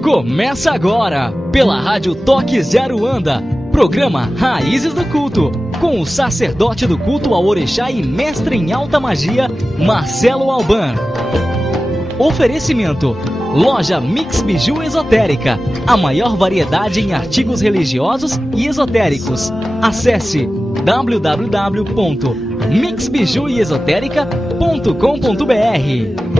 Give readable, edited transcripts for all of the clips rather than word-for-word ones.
Começa agora, pela Rádio Toque Zero Anda, programa Raízes do Culto, com o sacerdote do culto ao Orixá e mestre em alta magia, Marcelo Alban. Oferecimento: Loja Mix Biju Esotérica, a maior variedade em artigos religiosos e esotéricos. Acesse www.mixbijueesotérica.com.br.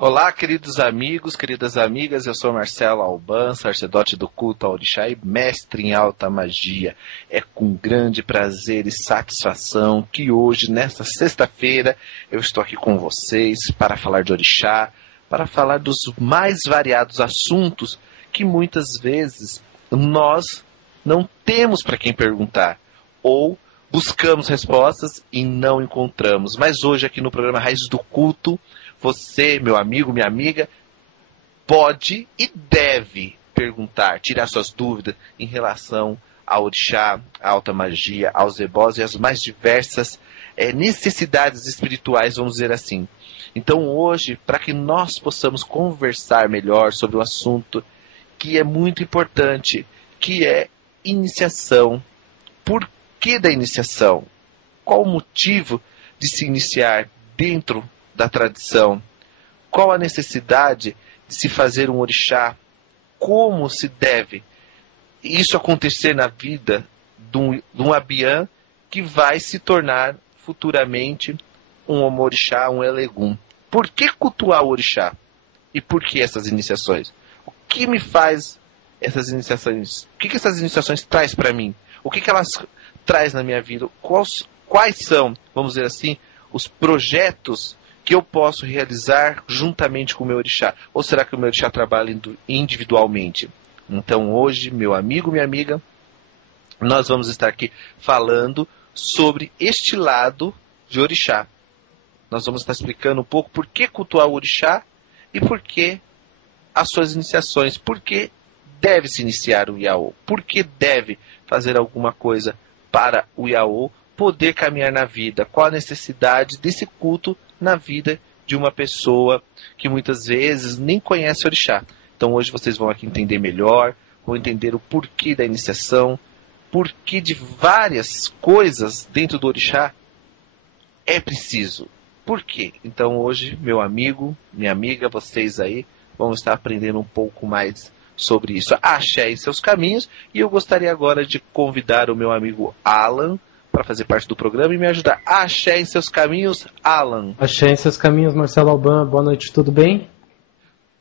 Olá, queridos amigos, queridas amigas, eu sou Marcelo Alban, sacerdote do culto ao Orixá e mestre em alta magia. É com grande prazer e satisfação que hoje, nesta sexta-feira, eu estou aqui com vocês para falar de Orixá, para falar dos mais variados assuntos que muitas vezes nós não temos para quem perguntar, ou buscamos respostas e não encontramos. Mas hoje aqui no programa Raízes do Culto, você, meu amigo, minha amiga, pode e deve perguntar, tirar suas dúvidas em relação ao Orixá, à alta magia, aos ebós e às mais diversas necessidades espirituais, vamos dizer assim. Então hoje, para que nós possamos conversar melhor sobre um assunto que é muito importante, que é iniciação. Por que da iniciação? Qual o motivo de se iniciar dentro da tradição? Qual a necessidade de se fazer um orixá? Como se deve isso acontecer na vida de um abiã que vai se tornar futuramente um omorixá, um elegum? Por que cultuar o orixá? E por que essas iniciações? O que me faz essas iniciações? O que essas iniciações traz para mim? O que elas traz na minha vida? Quais são, vamos dizer assim, os projetos que eu posso realizar juntamente com o meu orixá? Ou será que o meu orixá trabalha individualmente? Então hoje, meu amigo, minha amiga, nós vamos estar aqui falando sobre este lado de orixá. Nós vamos estar explicando um pouco por que cultuar o orixá e por que as suas iniciações, por que deve se iniciar o Iaô, por que deve fazer alguma coisa para o Iaô poder caminhar na vida, qual a necessidade desse culto na vida de uma pessoa que muitas vezes nem conhece o orixá. Então hoje vocês vão aqui entender melhor, vão entender o porquê da iniciação, porquê de várias coisas dentro do orixá é preciso. Por quê? Então hoje, meu amigo, minha amiga, vocês aí vão estar aprendendo um pouco mais sobre isso. Axé em seus caminhos, e eu gostaria agora de convidar o meu amigo Alan para fazer parte do programa e me ajudar. Axé em seus caminhos, Alan. Axé em seus caminhos, Marcelo Alban. Boa noite, tudo bem?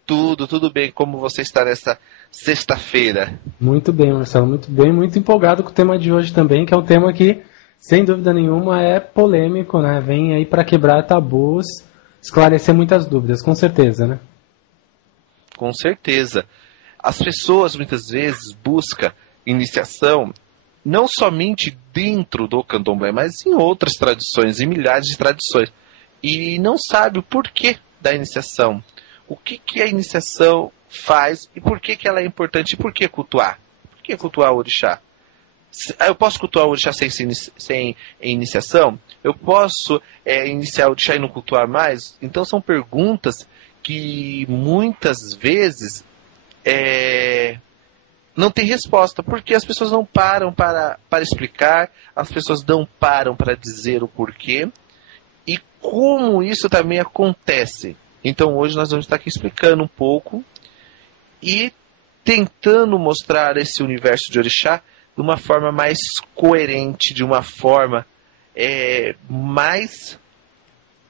Tudo bem. Como você está nessa sexta-feira? Muito bem, Marcelo, muito bem. Muito empolgado com o tema de hoje também, que é um tema que, sem dúvida nenhuma, é polêmico, né? Vem aí para quebrar tabus, esclarecer muitas dúvidas, com certeza, né? Com certeza. As pessoas muitas vezes buscam iniciação não somente dentro do candomblé, mas em outras tradições, em milhares de tradições. E não sabe o porquê da iniciação. O que a iniciação faz e por que ela é importante. E por que cultuar? Por que cultuar o orixá? Eu posso cultuar o orixá sem iniciação? Eu posso iniciar o orixá e não cultuar mais? Então são perguntas que muitas vezes não tem resposta, porque as pessoas não param para explicar, as pessoas não param para dizer o porquê e como isso também acontece. Então hoje nós vamos estar aqui explicando um pouco e tentando mostrar esse universo de orixá de uma forma mais coerente, de uma forma mais,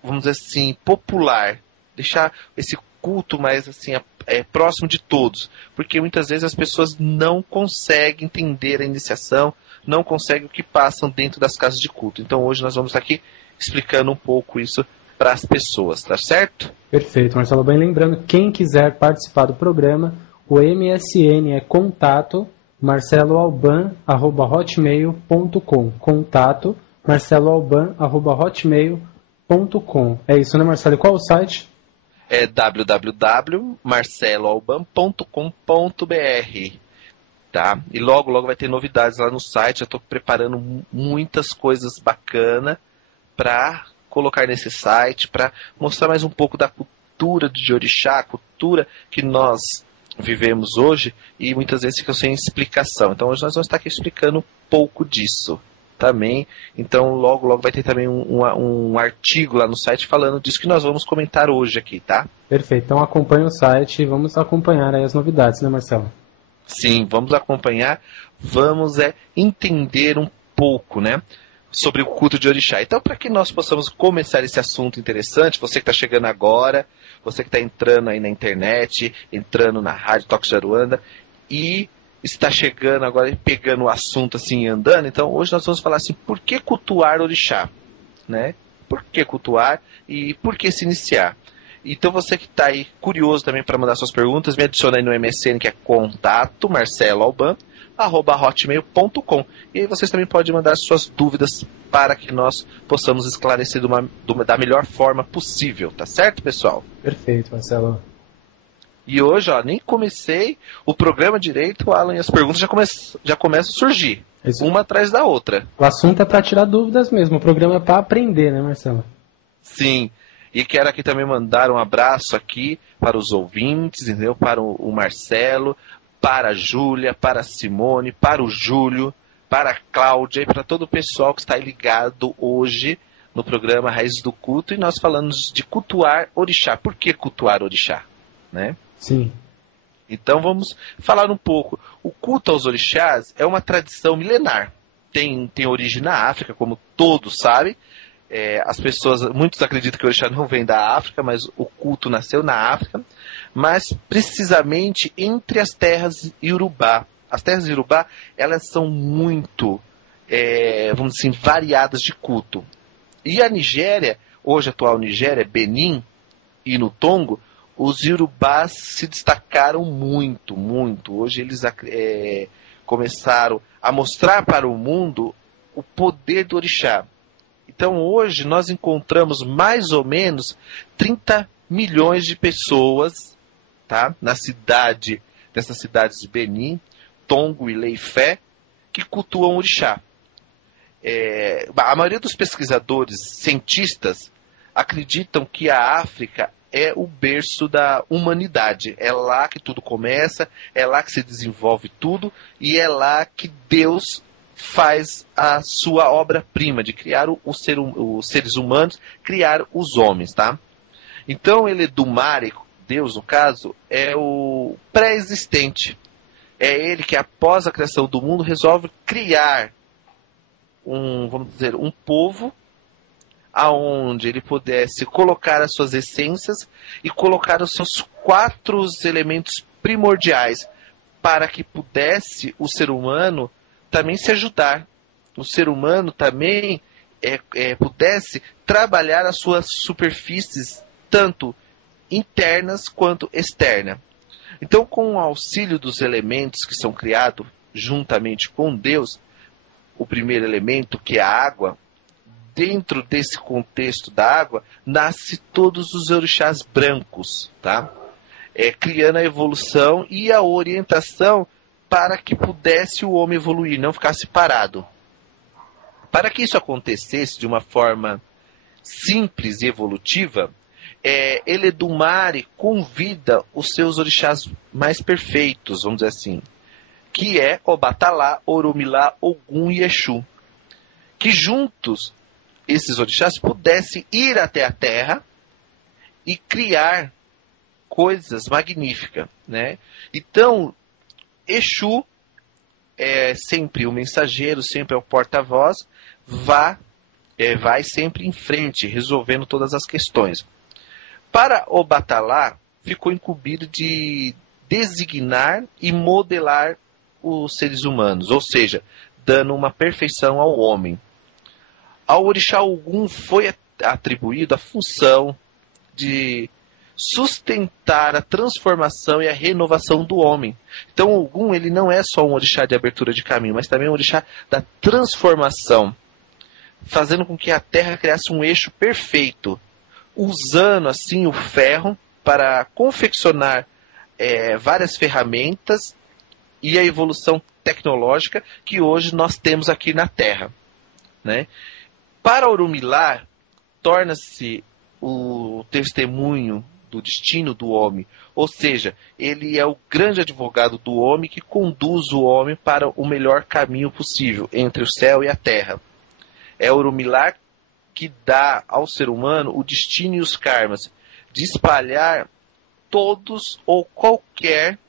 vamos dizer assim, popular. Deixar esse culto mais assim próximo de todos, porque muitas vezes as pessoas não conseguem entender a iniciação, não conseguem o que passam dentro das casas de culto. Então hoje nós vamos estar aqui explicando um pouco isso para as pessoas, tá certo? Perfeito, Marcelo. Bem, lembrando, quem quiser participar do programa, o MSN é contato marceloalban@hotmail.com. Contato marceloalban@hotmail.com. É isso, né, Marcelo? E qual o site? É www.marceloalban.com.br, tá? E logo vai ter novidades lá no site. Eu estou preparando muitas coisas bacanas para colocar nesse site, para mostrar mais um pouco da cultura de orixá, a cultura que nós vivemos hoje e muitas vezes fica sem explicação. Então hoje nós vamos estar aqui explicando um pouco disso também. Então logo vai ter também um artigo lá no site falando disso que nós vamos comentar hoje aqui, tá? Perfeito, então acompanhe o site e vamos acompanhar aí as novidades, né, Marcelo? Sim, vamos acompanhar, vamos entender um pouco, né, sobre o culto de orixá. Então, para que nós possamos começar esse assunto interessante, você que está chegando agora, você que está entrando aí na internet, entrando na Rádio Toques de Aruanda e está chegando agora e pegando o assunto assim e andando, então hoje nós vamos falar assim, por que cultuar orixá, né? Por que cultuar e por que se iniciar? Então você que está aí curioso também para mandar suas perguntas, me adiciona aí no MSN, que é contato marceloalban@hotmail.com. E aí vocês também podem mandar suas dúvidas para que nós possamos esclarecer da melhor forma possível, tá certo, pessoal? Perfeito, Marcelo. E hoje, nem comecei o programa direito, Alan, e as perguntas já começam a surgir, uma atrás da outra. O assunto é para tirar dúvidas mesmo, o programa é para aprender, né, Marcelo? Sim, e quero aqui também mandar um abraço aqui para os ouvintes, entendeu? Para o Marcelo, para a Júlia, para a Simone, para o Júlio, para a Cláudia e para todo o pessoal que está ligado hoje no programa Raízes do Culto, e nós falamos de cultuar orixá. Por que cultuar orixá, né? Sim. Então vamos falar um pouco. O culto aos orixás é uma tradição milenar. Tem origem na África, como todos sabem. Muitos acreditam que o orixá não vem da África, mas o culto nasceu na África. Mas precisamente entre as terras Iorubá. As terras Iorubá, elas são muito, vamos dizer assim, variadas de culto. E a Nigéria, hoje a atual Nigéria, Benin e no Tongo, os Iorubás se destacaram muito, muito. Hoje eles começaram a mostrar para o mundo o poder do orixá. Então hoje nós encontramos mais ou menos 30 milhões de pessoas, tá, nessas cidades de Benin, Tongo e Leifé, que cultuam o orixá. A maioria dos pesquisadores, cientistas, acreditam que a África é o berço da humanidade. É lá que tudo começa, é lá que se desenvolve tudo, e é lá que Deus faz a sua obra-prima de criar os seres humanos, criar os homens, tá? Então Eledumare, Deus no caso, é o pré-existente. É ele que após a criação do mundo resolve criar um povo aonde ele pudesse colocar as suas essências e colocar os seus 4 elementos primordiais para que pudesse o ser humano também se ajudar. O ser humano também pudesse trabalhar as suas superfícies, tanto internas quanto externas. Então, com o auxílio dos elementos que são criados juntamente com Deus, o primeiro elemento, que é a água, dentro desse contexto da água, nasce todos os orixás brancos, tá? Criando a evolução e a orientação para que pudesse o homem evoluir, não ficasse parado. Para que isso acontecesse de uma forma simples e evolutiva, Eledumare convida os seus orixás mais perfeitos, vamos dizer assim, que é Obatalá, Oromilá, Ogum e Exu, que juntos esses orixás pudessem ir até a terra e criar coisas magníficas, né? Então, Exu é sempre o mensageiro, sempre é o porta-voz, vai sempre em frente, resolvendo todas as questões. Para Obatalá ficou incumbido de designar e modelar os seres humanos, ou seja, dando uma perfeição ao homem. Ao orixá Ogum foi atribuída a função de sustentar a transformação e a renovação do homem. Então Ogum, ele não é só um orixá de abertura de caminho, mas também um orixá da transformação, fazendo com que a Terra criasse um eixo perfeito, usando assim o ferro para confeccionar várias ferramentas e a evolução tecnológica que hoje nós temos aqui na Terra, né? Para Orumilá, torna-se o testemunho do destino do homem, ou seja, ele é o grande advogado do homem que conduz o homem para o melhor caminho possível entre o céu e a terra. É Orumilá que dá ao ser humano o destino e os karmas de espalhar todos ou qualquer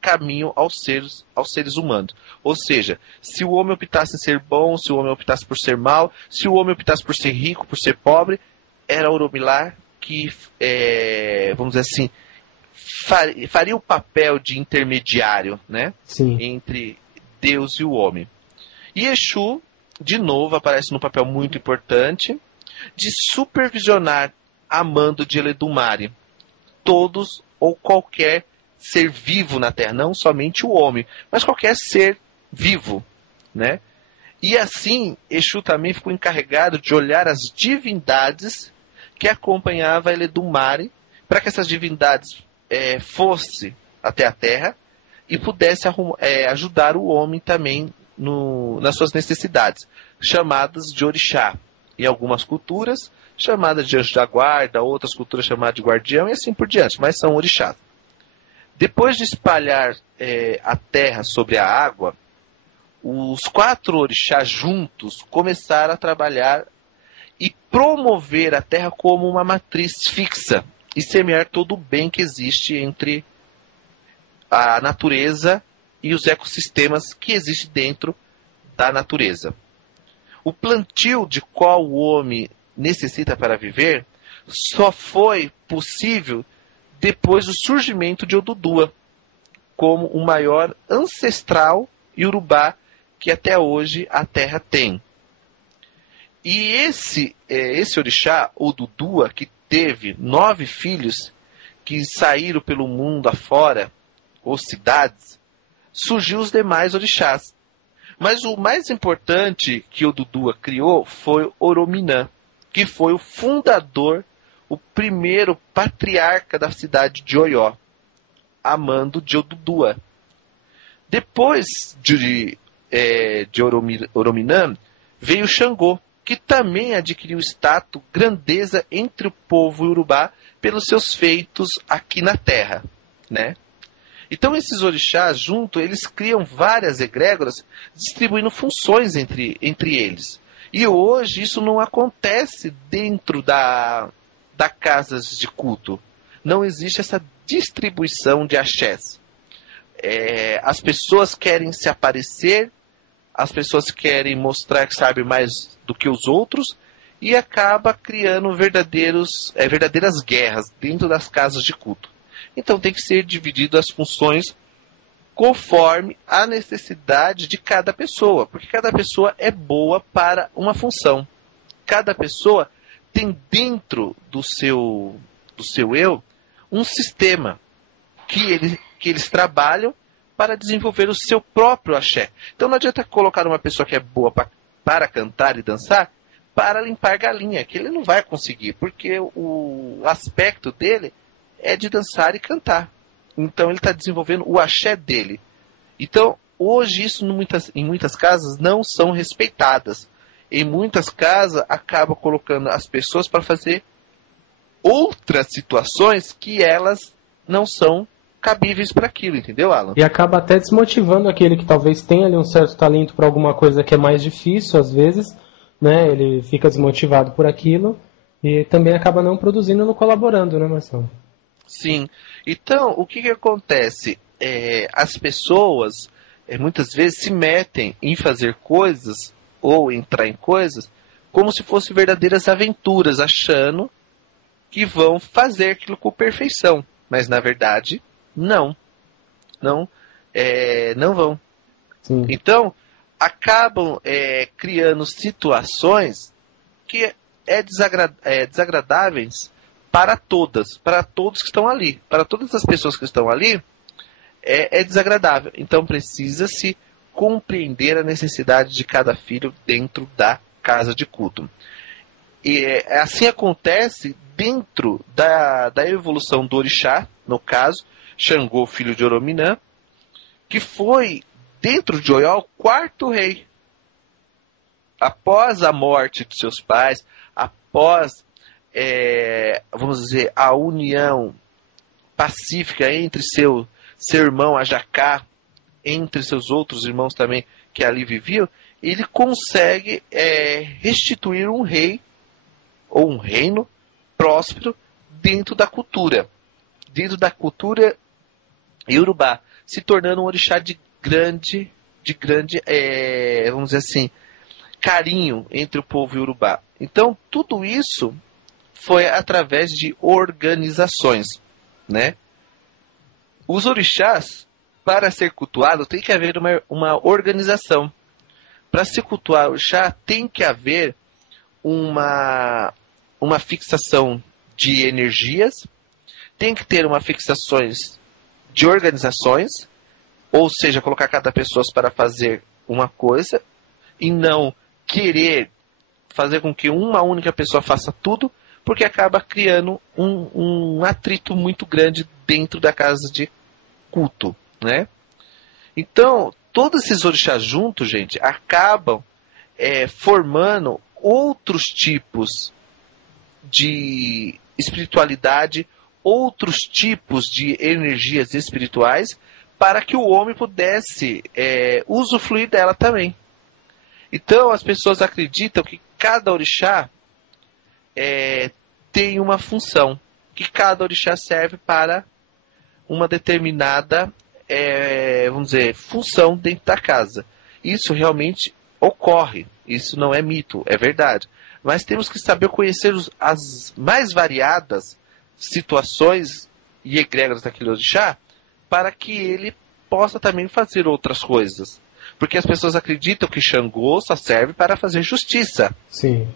caminho aos seres humanos. Ou seja, se o homem optasse em ser bom, se o homem optasse por ser mal, se o homem optasse por ser rico, por ser pobre, era Orumilá que, vamos dizer assim, faria o papel de intermediário, né? Sim. Entre Deus e o homem. E Exu, de novo, aparece num papel muito importante de supervisionar a mando de Eledumare todos ou qualquer ser vivo na Terra, não somente o homem, mas qualquer ser vivo, né? E assim, Exu também ficou encarregado de olhar as divindades que acompanhavam Eledumare, para que essas divindades fossem até a Terra e pudessem ajudar o homem também nas suas necessidades, chamadas de orixá. Em algumas culturas, chamadas de anjo da guarda, outras culturas chamadas de guardião e assim por diante, mas são orixás. Depois de espalhar a terra sobre a água, os 4 orixás juntos começaram a trabalhar e promover a terra como uma matriz fixa e semear todo o bem que existe entre a natureza e os ecossistemas que existem dentro da natureza. O plantio de qual o homem necessita para viver só foi possível depois do surgimento de Odudua, como o maior ancestral iorubá que até hoje a Terra tem. E esse orixá, Odudua, que teve 9 filhos que saíram pelo mundo afora, ou cidades, surgiu os demais orixás. Mas o mais importante que Odudua criou foi Orominã, que foi o fundador, o primeiro patriarca da cidade de Oió, a mando de Odudua. Depois de Orominã, veio Xangô, que também adquiriu status grandeza entre o povo iorubá pelos seus feitos aqui na terra, né? Então esses orixás juntos, eles criam várias egrégoras, distribuindo funções entre eles. E hoje isso não acontece dentro da casas de culto. Não existe essa distribuição de axés. As pessoas querem se aparecer, as pessoas querem mostrar que sabem mais do que os outros e acaba criando verdadeiras guerras dentro das casas de culto. Então tem que ser dividido as funções conforme a necessidade de cada pessoa, porque cada pessoa é boa para uma função. Cada pessoa tem dentro do seu eu um sistema que eles trabalham para desenvolver o seu próprio axé. Então não adianta colocar uma pessoa que é boa para cantar e dançar para limpar galinha, que ele não vai conseguir, porque o aspecto dele é de dançar e cantar. Então ele está desenvolvendo o axé dele. Então hoje isso em muitas casas não são respeitadas. Em muitas casas acaba colocando as pessoas para fazer outras situações que elas não são cabíveis para aquilo, entendeu, Alan? E acaba até desmotivando aquele que talvez tenha ali um certo talento para alguma coisa que é mais difícil às vezes, né? Ele fica desmotivado por aquilo e também acaba não produzindo ou não colaborando, né, Marcelo? Sim. Então, o que acontece? As pessoas muitas vezes se metem em fazer coisas ou entrar em coisas como se fossem verdadeiras aventuras, achando que vão fazer aquilo com perfeição. mas na verdade não vão. Sim. Então acabam criando situações que desagradáveis para todos que estão ali, para todas as pessoas que estão ali, é desagradável. Então precisa-se compreender a necessidade de cada filho dentro da casa de culto. E assim acontece dentro da evolução do orixá, no caso, Xangô, filho de Orominã, que foi, dentro de Oió, o quarto rei. Após a morte de seus pais, após, vamos dizer, a união pacífica entre seu irmão Ajacá, entre seus outros irmãos também que ali viviam, ele consegue restituir um rei ou um reino próspero dentro da cultura iorubá, se tornando um orixá de grande, vamos dizer assim, carinho entre o povo iorubá. Então tudo isso foi através de organizações, né? Os orixás, para ser cultuado, tem que haver uma organização. Para se cultuar o orixá, tem que haver uma fixação de energias, tem que ter uma fixações de organizações, ou seja, colocar cada pessoa para fazer uma coisa, e não querer fazer com que uma única pessoa faça tudo, porque acaba criando um atrito muito grande dentro da casa de culto, né? Então, todos esses orixás juntos, gente, acabam formando outros tipos de espiritualidade, outros tipos de energias espirituais, para que o homem pudesse usufruir dela também. Então, as pessoas acreditam que cada orixá tem uma função, que cada orixá serve para uma determinada, vamos dizer, função dentro da casa. Isso realmente ocorre, isso não é mito, é verdade. Mas temos que saber conhecer as mais variadas situações e egrégoras daquele orixá, para que ele possa também fazer outras coisas. Porque as pessoas acreditam que Xangô só serve para fazer justiça. Sim.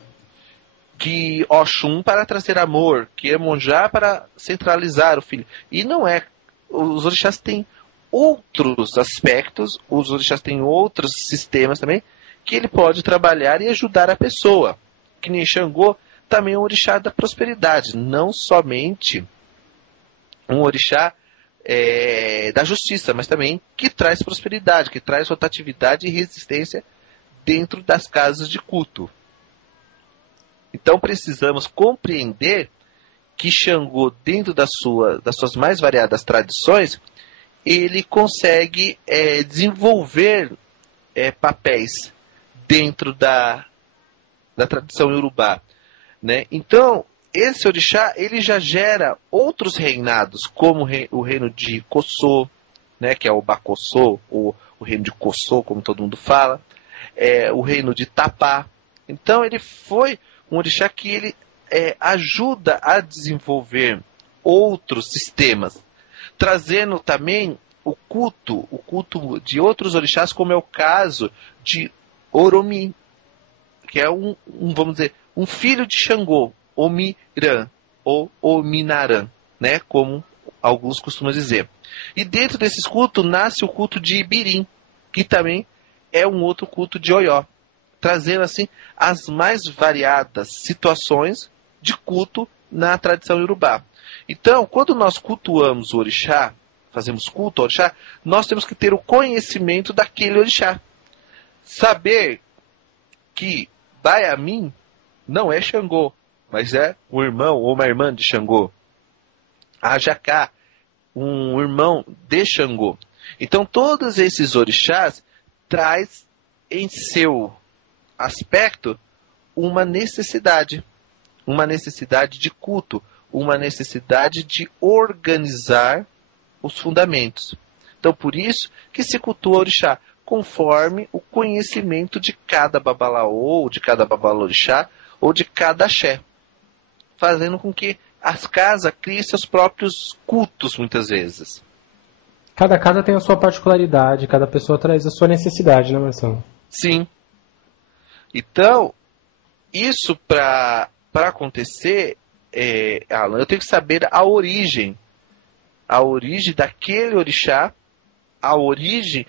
Que Oxum para trazer amor, que Iemonjá para centralizar o filho. E não é. Os orixás têm outros aspectos, os orixás têm outros sistemas também, que ele pode trabalhar e ajudar a pessoa. Que nem Xangô também é um orixá da prosperidade, não somente um orixá da justiça, mas também que traz prosperidade, que traz rotatividade e resistência dentro das casas de culto. Então precisamos compreender que Xangô, dentro das suas mais variadas tradições, ele consegue desenvolver papéis dentro da tradição iorubá, né? Então, esse orixá ele já gera outros reinados, como o reino de Kossô, né, que é o Bakossô, ou o reino de Kossô, como todo mundo fala, o reino de Tapá. Então, ele foi um orixá que ele ajuda a desenvolver outros sistemas, trazendo também o culto de outros orixás, como é o caso de Oromi, que é vamos dizer, um filho de Xangô, Omirã, ou Ominarã, né, como alguns costumam dizer. E dentro desses cultos nasce o culto de Ibirim, que também é um outro culto de Oió, trazendo assim as mais variadas situações de culto na tradição iorubá. Então, quando nós cultuamos o orixá, fazemos culto ao orixá, nós temos que ter o conhecimento daquele orixá. Saber que Baiamin não é Xangô, mas é um irmão ou uma irmã de Xangô. Ajacá, um irmão de Xangô. Então, todos esses orixás traz em seu aspecto uma necessidade de culto, uma necessidade de organizar os fundamentos. Então, por isso que se cultua o orixá, conforme o conhecimento de cada babalaô, ou de cada babalorixá, ou de cada axé, fazendo com que as casas criam seus próprios cultos, muitas vezes. Cada casa tem a sua particularidade, cada pessoa traz a sua necessidade, né, Marcelo? Sim. Então, isso para acontecer, Alan, eu tenho que saber a origem daquele orixá, a origem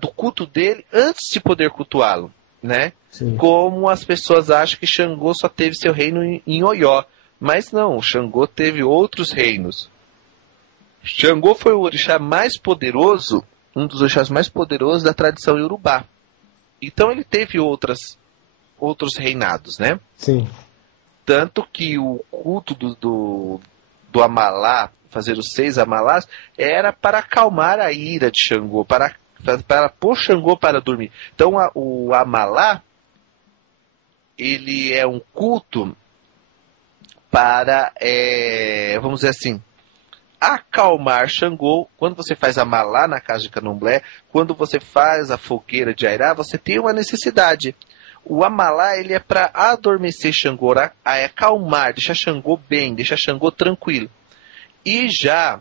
do culto dele antes de poder cultuá-lo, né? Sim. Como as pessoas acham que Xangô só teve seu reino em Oió, mas não, Xangô teve outros reinos. Xangô foi o orixá mais poderoso, um dos orixás mais poderosos da tradição iorubá. Então ele teve outros reinados, né? Sim. Tanto que o culto do Amalá, fazer os 6 Amalás, era para acalmar a ira de Xangô, para pôr Xangô para dormir. Então o Amalá, ele é um culto para, vamos dizer assim, acalmar Xangô. Quando você faz Amalá na casa de Candomblé, quando você faz a fogueira de Airá, você tem uma necessidade. O Amalá, ele é para adormecer Xangô, acalmar, deixar Xangô bem, deixar Xangô tranquilo. E já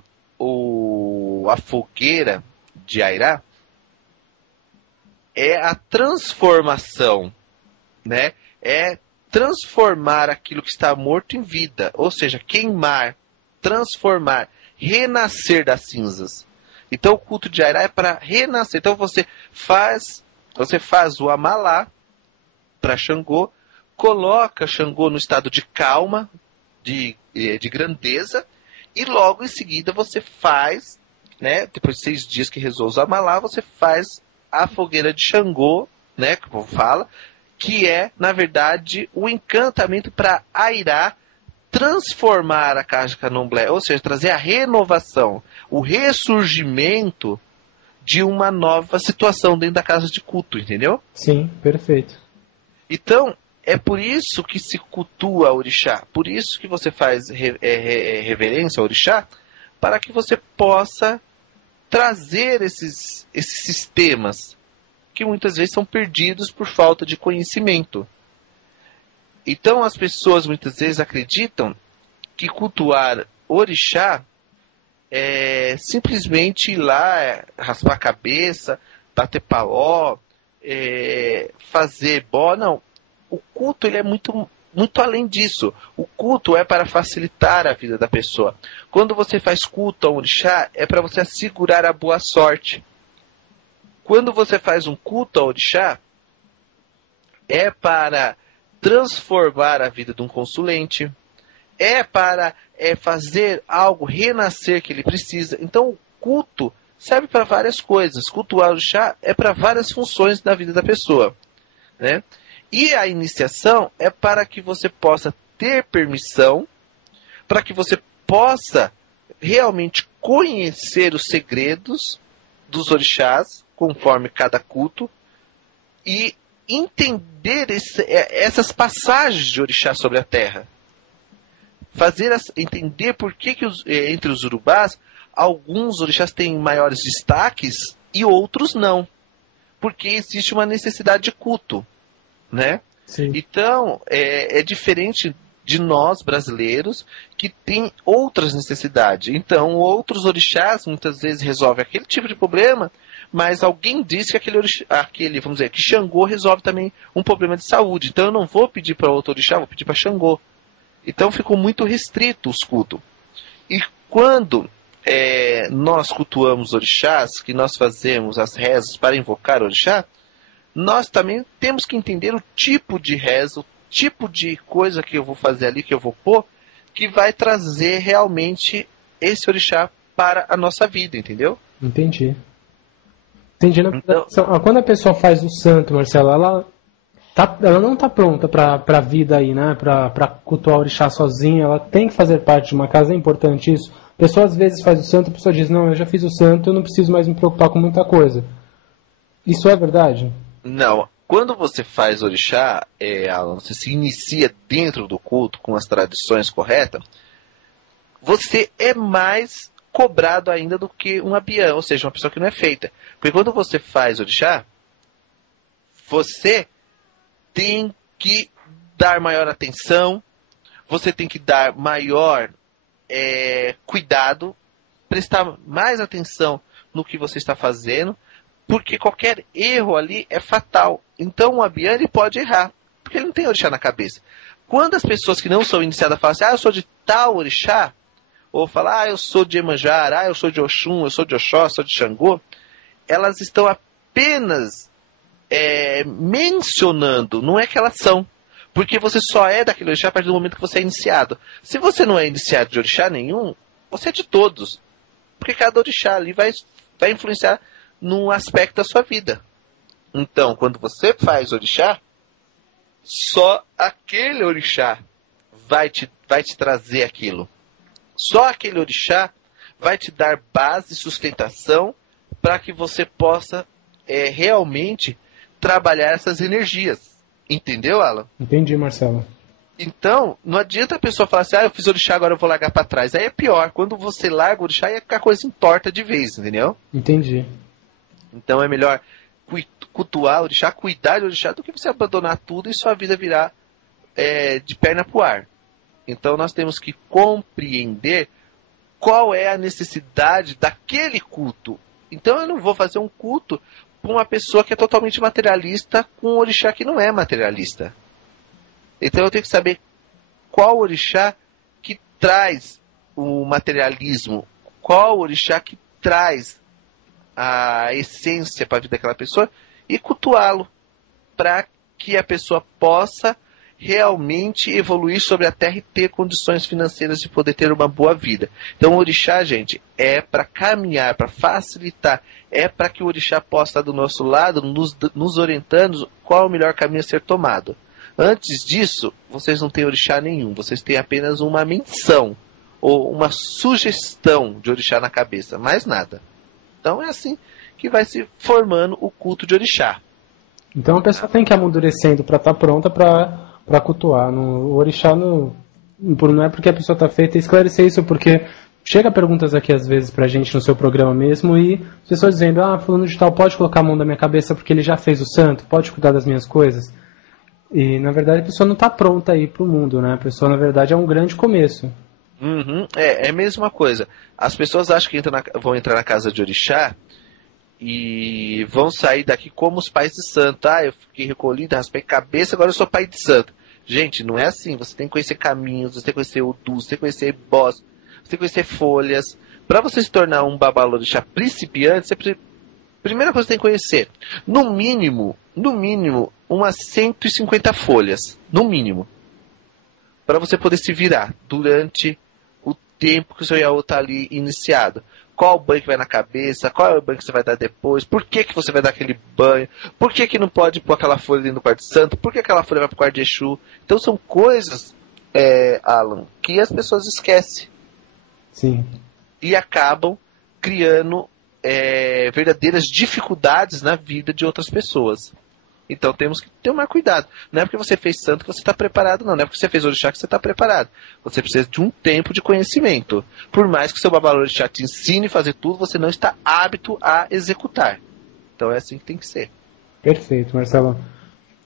a fogueira de Airá é a transformação, né? É transformar aquilo que está morto em vida, ou seja, queimar, transformar, renascer das cinzas. Então o culto de Airá é para renascer. Então você faz o Amalá para Xangô, coloca Xangô no estado de calma, de grandeza, e logo em seguida você faz, né, depois de 6 dias que rezou os Amalá, você faz a fogueira de Xangô, né, que o povo fala, que é, na verdade, o encantamento para Airá transformar a casa de Candomblé, ou seja, trazer a renovação, o ressurgimento de uma nova situação dentro da casa de culto, entendeu? Sim, perfeito. Então, é por isso que se cultua o orixá, por isso que você faz reverência ao orixá, para que você possa trazer esses sistemas que muitas vezes são perdidos por falta de conhecimento. Então as pessoas muitas vezes acreditam que cultuar orixá é simplesmente ir lá, raspar a cabeça, bater paó, fazer bó. Não, o culto ele é muito, muito além disso. O culto é para facilitar a vida da pessoa. Quando você faz culto ao orixá, é para você assegurar a boa sorte. Quando você faz um culto ao orixá, é para transformar a vida de um consulente, é para fazer algo renascer que ele precisa. Então o culto serve para várias coisas. Cultuar o orixá é para várias funções na vida da pessoa, né? E a iniciação é para que você possa ter permissão, para que você possa realmente conhecer os segredos dos orixás, conforme cada culto, e entender essas passagens de orixá sobre a terra. Entender por que entre os urubás, alguns orixás têm maiores destaques e outros não. Porque existe uma necessidade de culto, né? Sim. Então, é diferente de nós, brasileiros, que tem outras necessidades. Então, outros orixás, muitas vezes, resolvem aquele tipo de problema, mas alguém diz que vamos dizer, que Xangô resolve também um problema de saúde. Então, eu não vou pedir para outro orixá, vou pedir para Xangô. Então, ficou muito restrito os cultos. E quando nós cultuamos orixás, que nós fazemos as rezas para invocar o orixá, nós também temos que entender o tipo de reza, o tipo de coisa que eu vou fazer ali, que eu vou pôr, que vai trazer realmente esse orixá para a nossa vida, entendeu? Entendi. Entendi. Então, quando a pessoa faz o santo, Marcelo, ela não está pronta para a vida aí, né? Para cultuar o orixá sozinha, ela tem que fazer parte de uma casa, é importante isso. A pessoa às vezes faz o santo, a pessoa diz, não, eu já fiz o santo, eu não preciso mais me preocupar com muita coisa. Isso é verdade? Não. Quando você faz orixá, você se inicia dentro do culto com as tradições corretas, você é mais cobrado ainda do que um abiã, ou seja, uma pessoa que não é feita. Porque quando você faz orixá, você tem que dar maior atenção, você tem que dar maior cuidado, prestar mais atenção no que você está fazendo, porque qualquer erro ali é fatal. Então o Abian ele pode errar, porque ele não tem orixá na cabeça. Quando as pessoas que não são iniciadas falam assim, eu sou de tal orixá, ou falar, eu sou de Iemanjá, eu sou de Oxum, eu sou de Oxó, eu sou de Xangô, elas estão apenas mencionando, não é que elas são. Porque você só é daquele orixá a partir do momento que você é iniciado. Se você não é iniciado de orixá nenhum, você é de todos. Porque cada orixá ali vai influenciar num aspecto da sua vida. Então, quando você faz orixá, só aquele orixá vai te trazer aquilo. Só aquele orixá vai te dar base e sustentação para que você possa realmente trabalhar essas energias. Entendeu, Alan? Entendi, Marcelo. Então, não adianta a pessoa falar assim, eu fiz orixá, agora eu vou largar para trás. Aí é pior, quando você larga o orixá, aí a coisa entorta de vez, entendeu? Entendi. Então é melhor cultuar o orixá, cuidar do orixá, do que você abandonar tudo e sua vida virar de perna pro ar. Então nós temos que compreender qual é a necessidade daquele culto. Então eu não vou fazer um culto para uma pessoa que é totalmente materialista com um orixá que não é materialista. Então eu tenho que saber qual orixá que traz o materialismo, qual orixá que traz a essência para a vida daquela pessoa e cultuá-lo para que a pessoa possa realmente evoluir sobre a Terra e ter condições financeiras de poder ter uma boa vida. Então o orixá, gente, é para caminhar, para facilitar, é para que o orixá possa estar do nosso lado, nos orientando qual é o melhor caminho a ser tomado. Antes disso, vocês não têm orixá nenhum, vocês têm apenas uma menção ou uma sugestão de orixá na cabeça, mais nada. Então é assim que vai se formando o culto de orixá. Então a pessoa tem que ir amadurecendo para estar pronta para cultuar. O orixá não é porque a pessoa está feita. Esclarecer isso porque chega perguntas aqui às vezes pra gente no seu programa mesmo e as pessoas dizendo, fulano de tal pode colocar a mão na minha cabeça porque ele já fez o santo, pode cuidar das minhas coisas. E na verdade a pessoa não está pronta aí pro mundo, né? A pessoa na verdade é um grande começo. Uhum, é a mesma coisa. As pessoas acham que vão entrar na casa de orixá e vão sair daqui como os pais de santo. Eu fiquei recolhido, raspei a cabeça, agora eu sou pai de santo. Gente, não é assim. Você tem que conhecer caminhos, você tem que conhecer Odu, você tem que conhecer Bós, você tem que conhecer folhas. Para você se tornar um babalorixá principiante, primeira coisa que você tem que conhecer, no mínimo, umas 150 folhas, no mínimo, para você poder se virar durante o tempo que o seu Yaô está ali iniciado. Qual banho que vai na cabeça, qual é o banho que você vai dar depois, por que você vai dar aquele banho, por que não pode pôr aquela folha dentro do quarto de santo, por que aquela folha vai para o quarto de Exu. Então são coisas, Alan, que as pessoas esquecem. Sim. E acabam criando verdadeiras dificuldades na vida de outras pessoas. Então temos que tomar cuidado. Não é porque você fez santo que você está preparado, não. Não é porque você fez orixá que você está preparado. Você precisa de um tempo de conhecimento. Por mais que o seu babalorixá te ensine a fazer tudo, você não está apto a executar. Então é assim que tem que ser. Perfeito, Marcelo.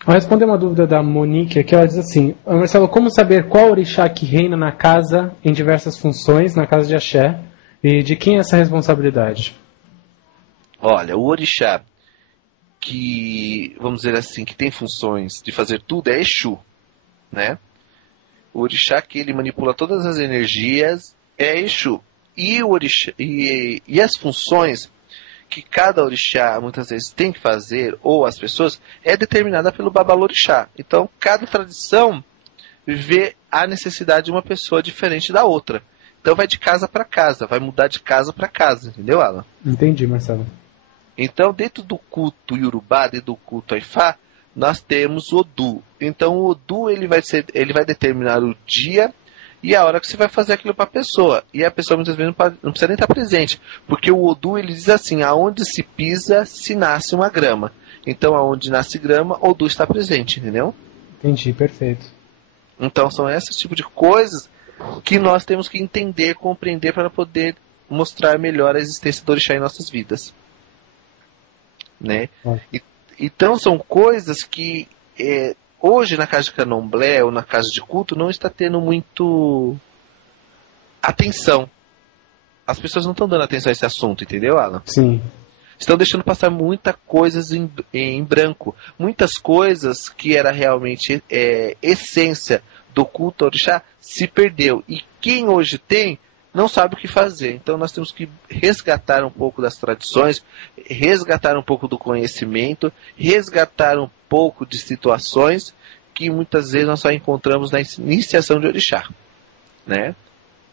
Vou responder uma dúvida da Monique aqui. Ela diz assim, Marcelo, como saber qual orixá que reina na casa em diversas funções, na casa de Axé, e de quem é essa responsabilidade? Olha, o orixá que, vamos dizer assim, que tem funções de fazer tudo é Exu, né? O orixá que ele manipula todas as energias é Exu. E o orixá, e as funções que cada orixá muitas vezes tem que fazer, ou as pessoas, é determinada pelo babalorixá. Então, cada tradição vê a necessidade de uma pessoa diferente da outra. Então vai de casa para casa, vai mudar de casa para casa, entendeu, Alan? Entendi, Marcelo. Então, dentro do culto Yorubá, dentro do culto Aifá, nós temos o Odu. Então, o Odu ele vai determinar o dia e a hora que você vai fazer aquilo para a pessoa. E a pessoa muitas vezes não precisa nem estar presente, porque o Odu ele diz assim: aonde se pisa, se nasce uma grama. Então, aonde nasce grama, o Odu está presente, entendeu? Entendi, perfeito. Então, são esses tipos de coisas que nós temos que entender, compreender para poder mostrar melhor a existência do orixá em nossas vidas. Né? Então são coisas que hoje na casa de candomblé ou na casa de culto não está tendo muito atenção. As pessoas não estão dando atenção a esse assunto, entendeu, Alan? Sim. Estão deixando passar muitas coisas em branco. Muitas coisas que era realmente essência do culto ao orixá se perdeu. E quem hoje tem, não sabe o que fazer. Então nós temos que resgatar um pouco das tradições, resgatar um pouco do conhecimento, resgatar um pouco de situações que muitas vezes nós só encontramos na iniciação de orixá, né?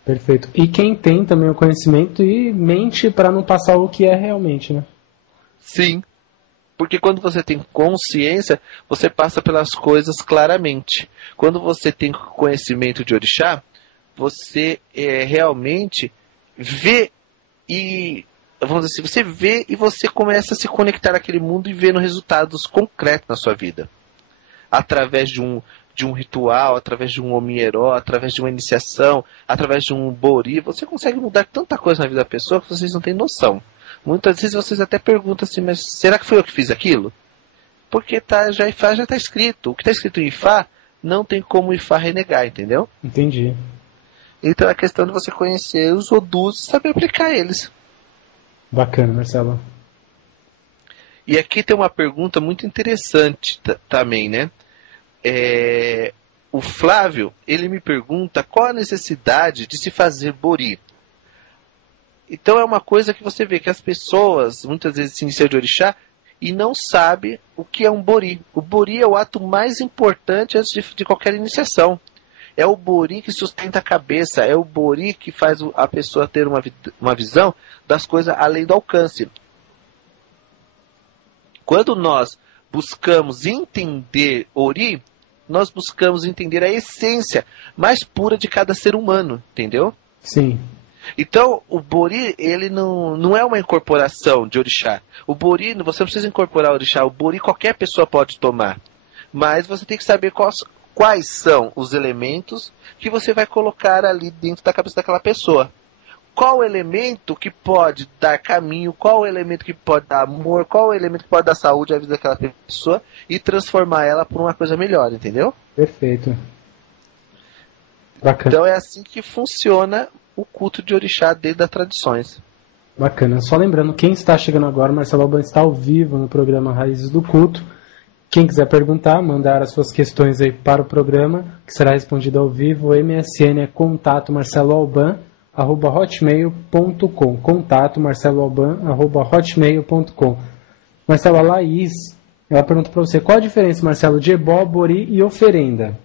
Perfeito. E quem tem também o conhecimento e mente para não passar o que é realmente, né? Sim, porque quando você tem consciência, você passa pelas coisas claramente. Quando você tem conhecimento de orixá, você realmente vê e, vamos dizer assim, você vê e você começa a se conectar àquele mundo e vendo resultados concretos na sua vida. Através de um ritual, através de um omieró, através de uma iniciação, através de um bori, você consegue mudar tanta coisa na vida da pessoa que vocês não têm noção. Muitas vezes vocês até perguntam assim, mas será que foi eu que fiz aquilo? Porque já está escrito. O que está escrito em Ifá, não tem como Ifá renegar, entendeu? Entendi. Então é questão de você conhecer os Odus e saber aplicar eles. Bacana, Marcelo. E aqui tem uma pergunta muito interessante também, né? O Flávio, ele me pergunta qual a necessidade de se fazer bori. Então é uma coisa que você vê que as pessoas muitas vezes se iniciam de orixá e não sabem o que é um bori. O bori é o ato mais importante antes de qualquer iniciação. É o bori que sustenta a cabeça, é o bori que faz a pessoa ter uma visão das coisas além do alcance. Quando nós buscamos entender ori, nós buscamos entender a essência mais pura de cada ser humano, entendeu? Sim. Então, o bori, ele não é uma incorporação de orixá. O bori, você não precisa incorporar o orixá. O bori qualquer pessoa pode tomar. Mas você tem que saber quais são os elementos que você vai colocar ali dentro da cabeça daquela pessoa. Qual elemento que pode dar caminho, qual elemento que pode dar amor, qual elemento que pode dar saúde à vida daquela pessoa e transformar ela por uma coisa melhor, entendeu? Perfeito. Bacana. Então é assim que funciona o culto de orixá dentro das tradições. Bacana. Só lembrando, quem está chegando agora, Marcelo Alban está ao vivo no programa Raízes do Culto. Quem quiser perguntar, mandar as suas questões aí para o programa, que será respondido ao vivo. O MSN é contato@hotmail.com. Contato@hotmail.com. Marcelo, a Laís, ela pergunta para você, qual a diferença, Marcelo, de ebó, bori e oferenda?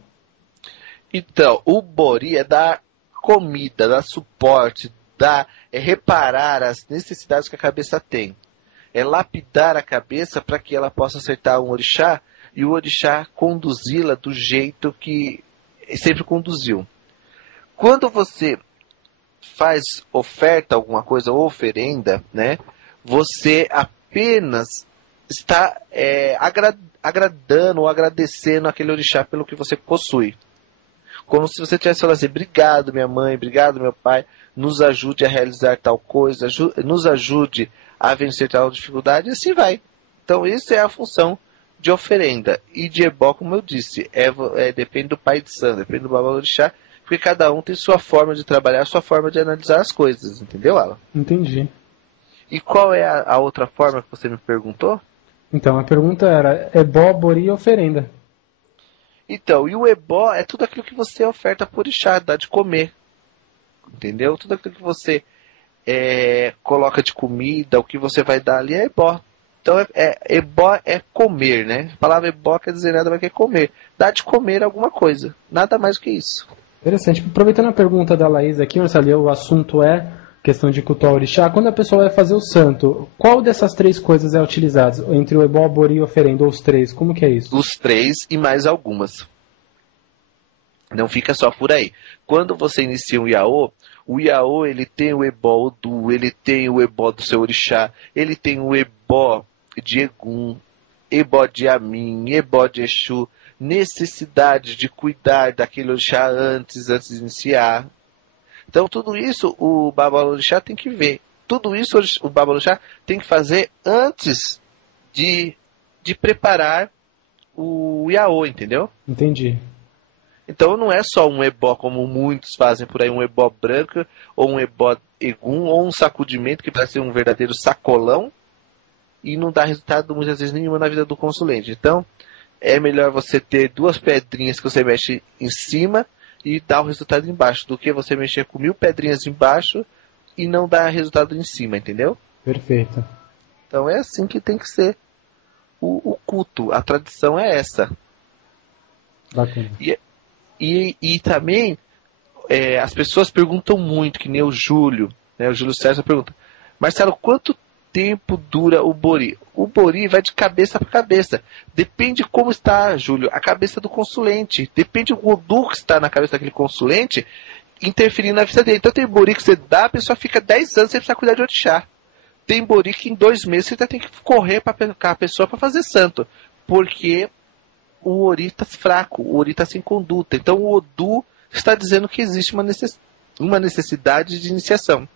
Então, o bori é dar comida, dar suporte, é reparar as necessidades que a cabeça tem. É lapidar a cabeça para que ela possa acertar um orixá e o orixá conduzi-la do jeito que sempre conduziu. Quando você faz oferta, alguma coisa, ou oferenda, né, você apenas está agradando ou agradecendo aquele orixá pelo que você possui. Como se você tivesse falado assim, obrigado minha mãe, obrigado meu pai, nos ajude a realizar tal coisa, nos ajude a vencer tal dificuldade, e assim vai. Então isso é a função de oferenda. E de ebó, como eu disse, depende do pai de santo, depende do babalorixá, porque cada um tem sua forma de trabalhar, sua forma de analisar as coisas, entendeu, Alan? Entendi. E qual é a outra forma que você me perguntou? Então, a pergunta era ebó, bori e oferenda. Então, e o ebó é tudo aquilo que você oferta por orixá, dá de comer. Entendeu? Tudo aquilo que você coloca de comida, o que você vai dar ali é ebó. Então, ebó é comer, né? A palavra ebó quer dizer nada mais que comer. Dá de comer alguma coisa. Nada mais do que isso. Interessante. Aproveitando a pergunta da Laís aqui, Marcelo, o assunto é questão de cultuar orixá. Quando a pessoa vai fazer o santo, qual dessas três coisas é utilizado? Entre o ebó, bori e oferenda, ou os três? Como que é isso? Os três e mais algumas. Não fica só por aí. Quando você inicia um iaô, o iaô ele tem o ebó Odu, ele tem o ebó do seu orixá, ele tem o ebó de Egum, ebó de Amin, ebó de Exu, necessidade de cuidar daquele orixá antes de iniciar. Então tudo isso o babalorixá tem que ver. Tudo isso o babalorixá tem que fazer antes de preparar o Yaô, entendeu? Entendi. Então não é só um ebó como muitos fazem por aí, um ebó branco, ou um ebó egum, ou um sacudimento que parece ser um verdadeiro sacolão e não dá resultado muitas vezes nenhuma na vida do consulente. Então é melhor você ter 2 pedrinhas que você mexe em cima e dar o resultado embaixo, do que você mexer com 1000 pedrinhas embaixo e não dar resultado em cima, entendeu? Perfeito. Então é assim que tem que ser o culto, a tradição é essa. Bacana. E também as pessoas perguntam muito, que nem o Júlio, né? O Júlio César pergunta: Marcelo, quanto tempo dura o bori? O bori vai de cabeça para cabeça. Depende como está, Júlio, a cabeça do consulente. Depende do odor que está na cabeça daquele consulente interferindo na vida dele. Então tem bori que você dá, a pessoa fica 10 anos sem precisar cuidar de orixá. Tem bori que em 2 meses você tem que correr para a pessoa para fazer santo. Porque o ori está fraco, o ori está sem conduta. Então o Odu está dizendo que existe uma necessidade de iniciação.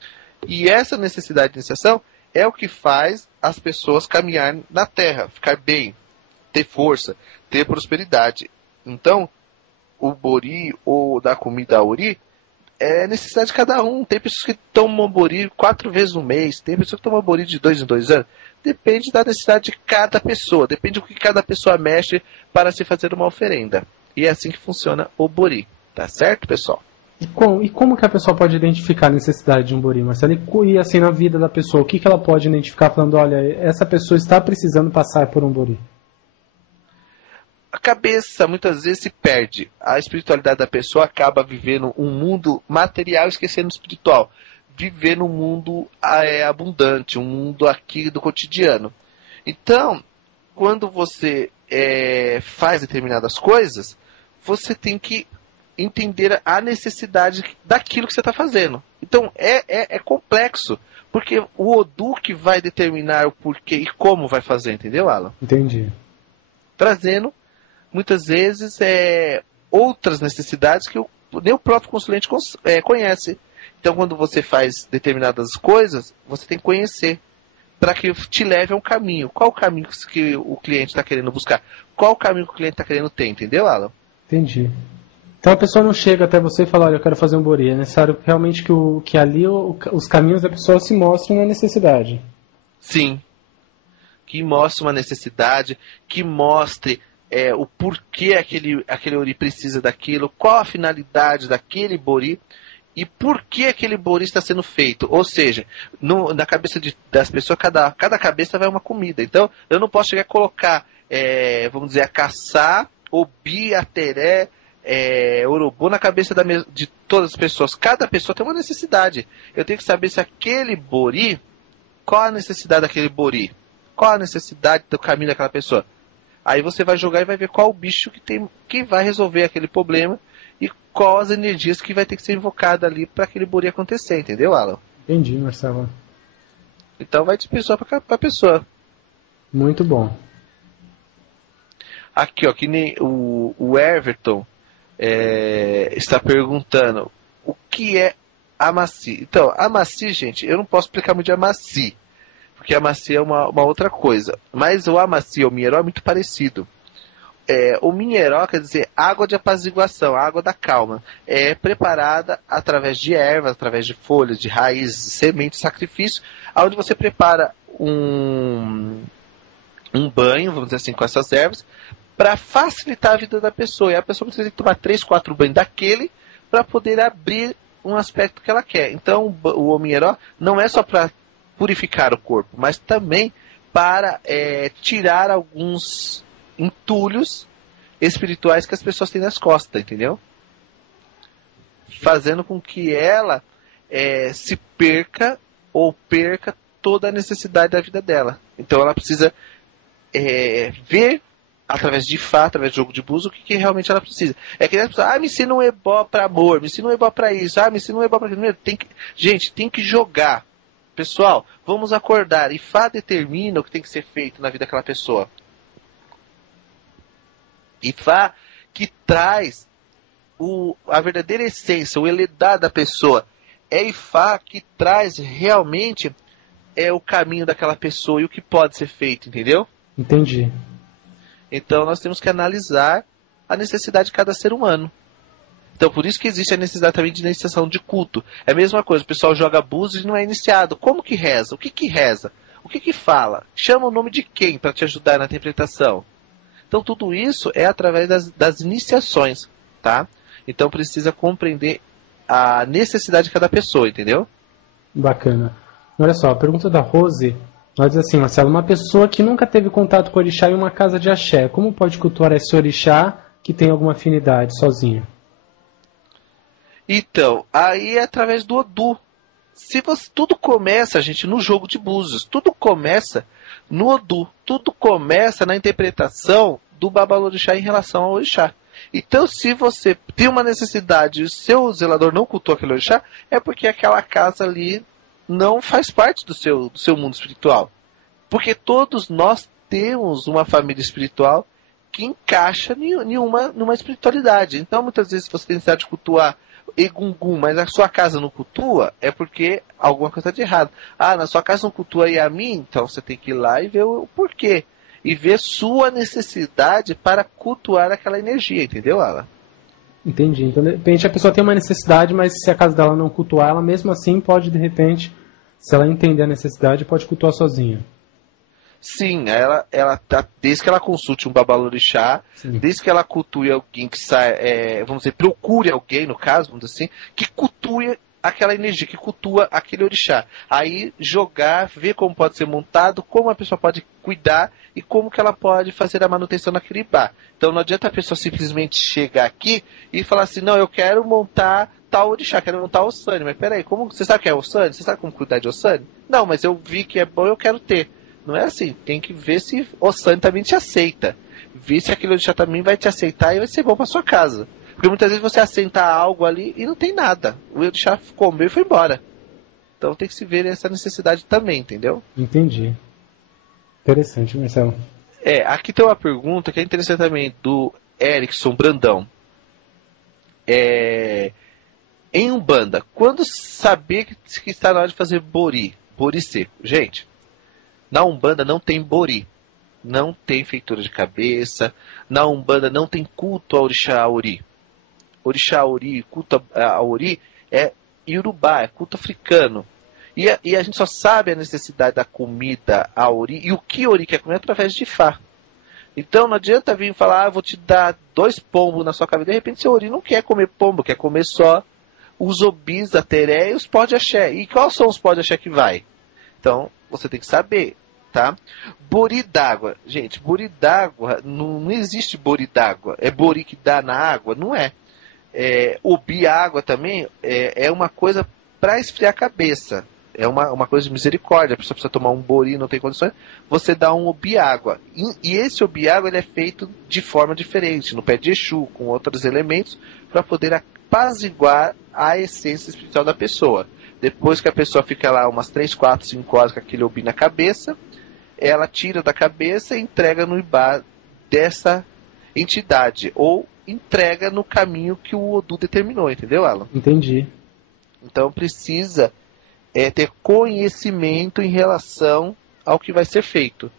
E essa necessidade de iniciação é o que faz as pessoas caminhar na terra, ficar bem, ter força, ter prosperidade. Então, o bori ou da comida ori é necessidade de cada um. Tem pessoas que tomam bori 4 vezes no mês, tem pessoas que tomam bori de 2 em 2 anos. Depende da necessidade de cada pessoa, depende do que cada pessoa mexe para se fazer uma oferenda. E é assim que funciona o bori. Tá certo, pessoal? E como que a pessoa pode identificar a necessidade de um bori, Marcelo? E assim, na vida da pessoa, o que ela pode identificar falando, olha, essa pessoa está precisando passar por um bori? A cabeça muitas vezes se perde. A espiritualidade da pessoa acaba vivendo um mundo material esquecendo o espiritual. Viver num mundo abundante, um mundo aqui do cotidiano. Então, quando você faz determinadas coisas, você tem que entender a necessidade daquilo que você está fazendo. Então, é complexo, porque o Odu que vai determinar o porquê e como vai fazer, entendeu, Alan? Entendi. Trazendo, muitas vezes, outras necessidades que nem o próprio consulente conhece. Então, quando você faz determinadas coisas, você tem que conhecer para que te leve a um caminho. Qual o caminho que o cliente está querendo buscar? Qual o caminho que o cliente está querendo ter, entendeu, Alan? Entendi. Então a pessoa não chega até você e fala, olha, eu quero fazer um bori. É necessário realmente que ali os caminhos da pessoa se mostrem na necessidade. Sim. Que mostre uma necessidade, que mostre o porquê aquele ori precisa daquilo, qual a finalidade daquele bori e por que aquele bori está sendo feito. Ou seja, na cabeça das pessoas, cada cabeça vai uma comida. Então, eu não posso chegar a colocar, vamos dizer, a caçá, obi, ateré, urubô na cabeça de todas as pessoas. Cada pessoa tem uma necessidade. Eu tenho que saber se aquele bori, qual a necessidade daquele bori, qual a necessidade do caminho daquela pessoa. Aí você vai jogar e vai ver qual o bicho que vai resolver aquele problema e qual as energias que vai ter que ser invocada ali para aquele bori acontecer, entendeu, Alan? Entendi, Marcelo. Então vai de pessoa para pessoa. Muito bom. Aqui, ó, que nem o Everton está perguntando o que é Amaci. Então, Amaci, gente, eu não posso explicar muito de Amaci, porque Amaci é uma outra coisa. Mas o Amaci e o Minheró é muito parecido. O Minheró quer dizer água de apaziguação, água da calma. É preparada através de ervas, através de folhas, de raízes, sementes, sacrifício, onde você prepara um banho, vamos dizer assim, com essas ervas, para facilitar a vida da pessoa. E a pessoa precisa tomar 3, 4 banhos daquele para poder abrir um aspecto que ela quer. Então o Ominheró não é só para purificar o corpo, mas também para tirar alguns entulhos espirituais que as pessoas têm nas costas, entendeu? Fazendo com que ela se perca ou perca toda a necessidade da vida dela. Então ela precisa ver através de Ifá, através de jogo de búzios, o que realmente ela precisa. É que as pessoas, me ensina um ebó para amor, me ensina um ebó para isso, me ensina um ebó para aquilo. Gente, tem que jogar. Pessoal, vamos acordar. Ifá determina o que tem que ser feito na vida daquela pessoa. Ifá que traz a verdadeira essência, o eledá da pessoa. É Ifá que traz realmente o caminho daquela pessoa e o que pode ser feito, entendeu? Entendi. Então nós temos que analisar a necessidade de cada ser humano. Então por isso que existe a necessidade também de iniciação de culto. É a mesma coisa, o pessoal joga búzios e não é iniciado. Como que reza? O que que reza? O que que fala? Chama o nome de quem para te ajudar na interpretação? Então tudo isso é através das iniciações, tá? Então precisa compreender a necessidade de cada pessoa, entendeu? Bacana. Olha só, a pergunta da Rose, ela diz assim, Marcelo, uma pessoa que nunca teve contato com o orixá em uma casa de axé, como pode cultuar esse orixá que tem alguma afinidade sozinho? Então, aí é através do Odu. Tudo começa, gente, no jogo de búzios. Tudo começa no Odu. Tudo começa na interpretação do Babalorixá em relação ao orixá. Então, se você tem uma necessidade e o seu zelador não cultua aquele orixá, é porque aquela casa ali não faz parte do seu mundo espiritual. Porque todos nós temos uma família espiritual que encaixa numa espiritualidade. Então, muitas vezes, você tem necessidade de cultuar Egungun, mas a sua casa não cultua, é porque alguma coisa está de errado. Ah, na sua casa não cultua Yamin, então você tem que ir lá e ver o porquê. E ver sua necessidade para cultuar aquela energia, entendeu, Alan? Entendi. Então, de repente, a pessoa tem uma necessidade, mas se a casa dela não cultuar, ela mesmo assim pode, de repente, se ela entender a necessidade, pode cultuar sozinha. Sim, ela tá, desde que ela consulte um babalorixá, desde que ela cultue alguém que sai, vamos dizer, procure alguém, no caso, vamos dizer assim, que cultue aquela energia, que cultua aquele orixá. Aí jogar, ver como pode ser montado, como a pessoa pode cuidar e como que ela pode fazer a manutenção naquele bar. Então não adianta a pessoa simplesmente chegar aqui e falar assim, não, eu quero montar tal orixá, quero montar o Osani, mas peraí, como, você sabe o que é o Osani? Você sabe como cuidar de Osani? Não, mas eu vi que é bom, eu quero ter. Não é assim, tem que ver se o Osani também te aceita. Ver se aquele orixá também vai te aceitar e vai ser bom para sua casa. Porque muitas vezes você assenta algo ali e não tem nada. O orixá comeu e foi embora. Então tem que se ver essa necessidade também, entendeu? Entendi. Interessante, Marcelo. Aqui tem uma pergunta que é interessante também, do Erickson Brandão. Em Umbanda, quando saber que está na hora de fazer bori seco? Gente, na Umbanda não tem bori, não tem feitura de cabeça, na Umbanda não tem culto ao orixá Aori. Orixá Aori, culto a Aori é Iorubá, é culto africano. E a gente só sabe a necessidade da comida Aori e o que Aori quer comer através de Ifá. Então não adianta vir falar, vou te dar 2 pombos na sua cabeça. De repente seu Aori não quer comer pombo, quer comer só os obis da teré e os pó de axé. E quais são os pó de axé que vai? Então você tem que saber, tá? Bori d'água. Gente, bori d'água, não existe bori d'água. É bori que dá na água? Não é. Obi água também é uma coisa para esfriar a cabeça. É uma coisa de misericórdia. A pessoa precisa tomar um bori e não tem condições. Você dá um obi água. E esse obi água ele é feito de forma diferente, no pé de Exu, com outros elementos, para poder apaziguar a essência espiritual da pessoa. Depois que a pessoa fica lá umas 3, 4, 5 horas com aquele obi na cabeça, ela tira da cabeça e entrega no ibá dessa entidade. Ou entrega no caminho que o Odu determinou, entendeu, Alan? Entendi. Então precisa ter conhecimento em relação ao que vai ser feito.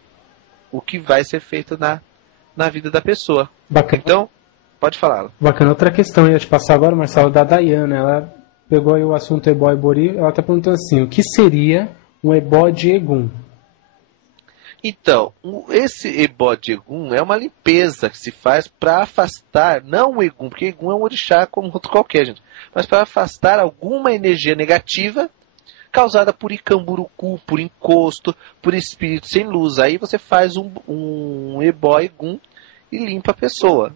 O que vai ser feito na vida da pessoa. Bacana. Então, pode falar, Alan. Bacana. Outra questão eu ia te passar agora, Marcelo, da Dayana. Ela pegou aí o assunto ebó e bori. Ela está perguntando assim, o que seria um ebó de Egum? Então, esse ebó de Egum é uma limpeza que se faz para afastar, não o Egum, porque Egum é um orixá como outro qualquer, gente, mas para afastar alguma energia negativa causada por Icamburucu, por encosto, por espírito sem luz. Aí você faz um ebó Egum e limpa a pessoa,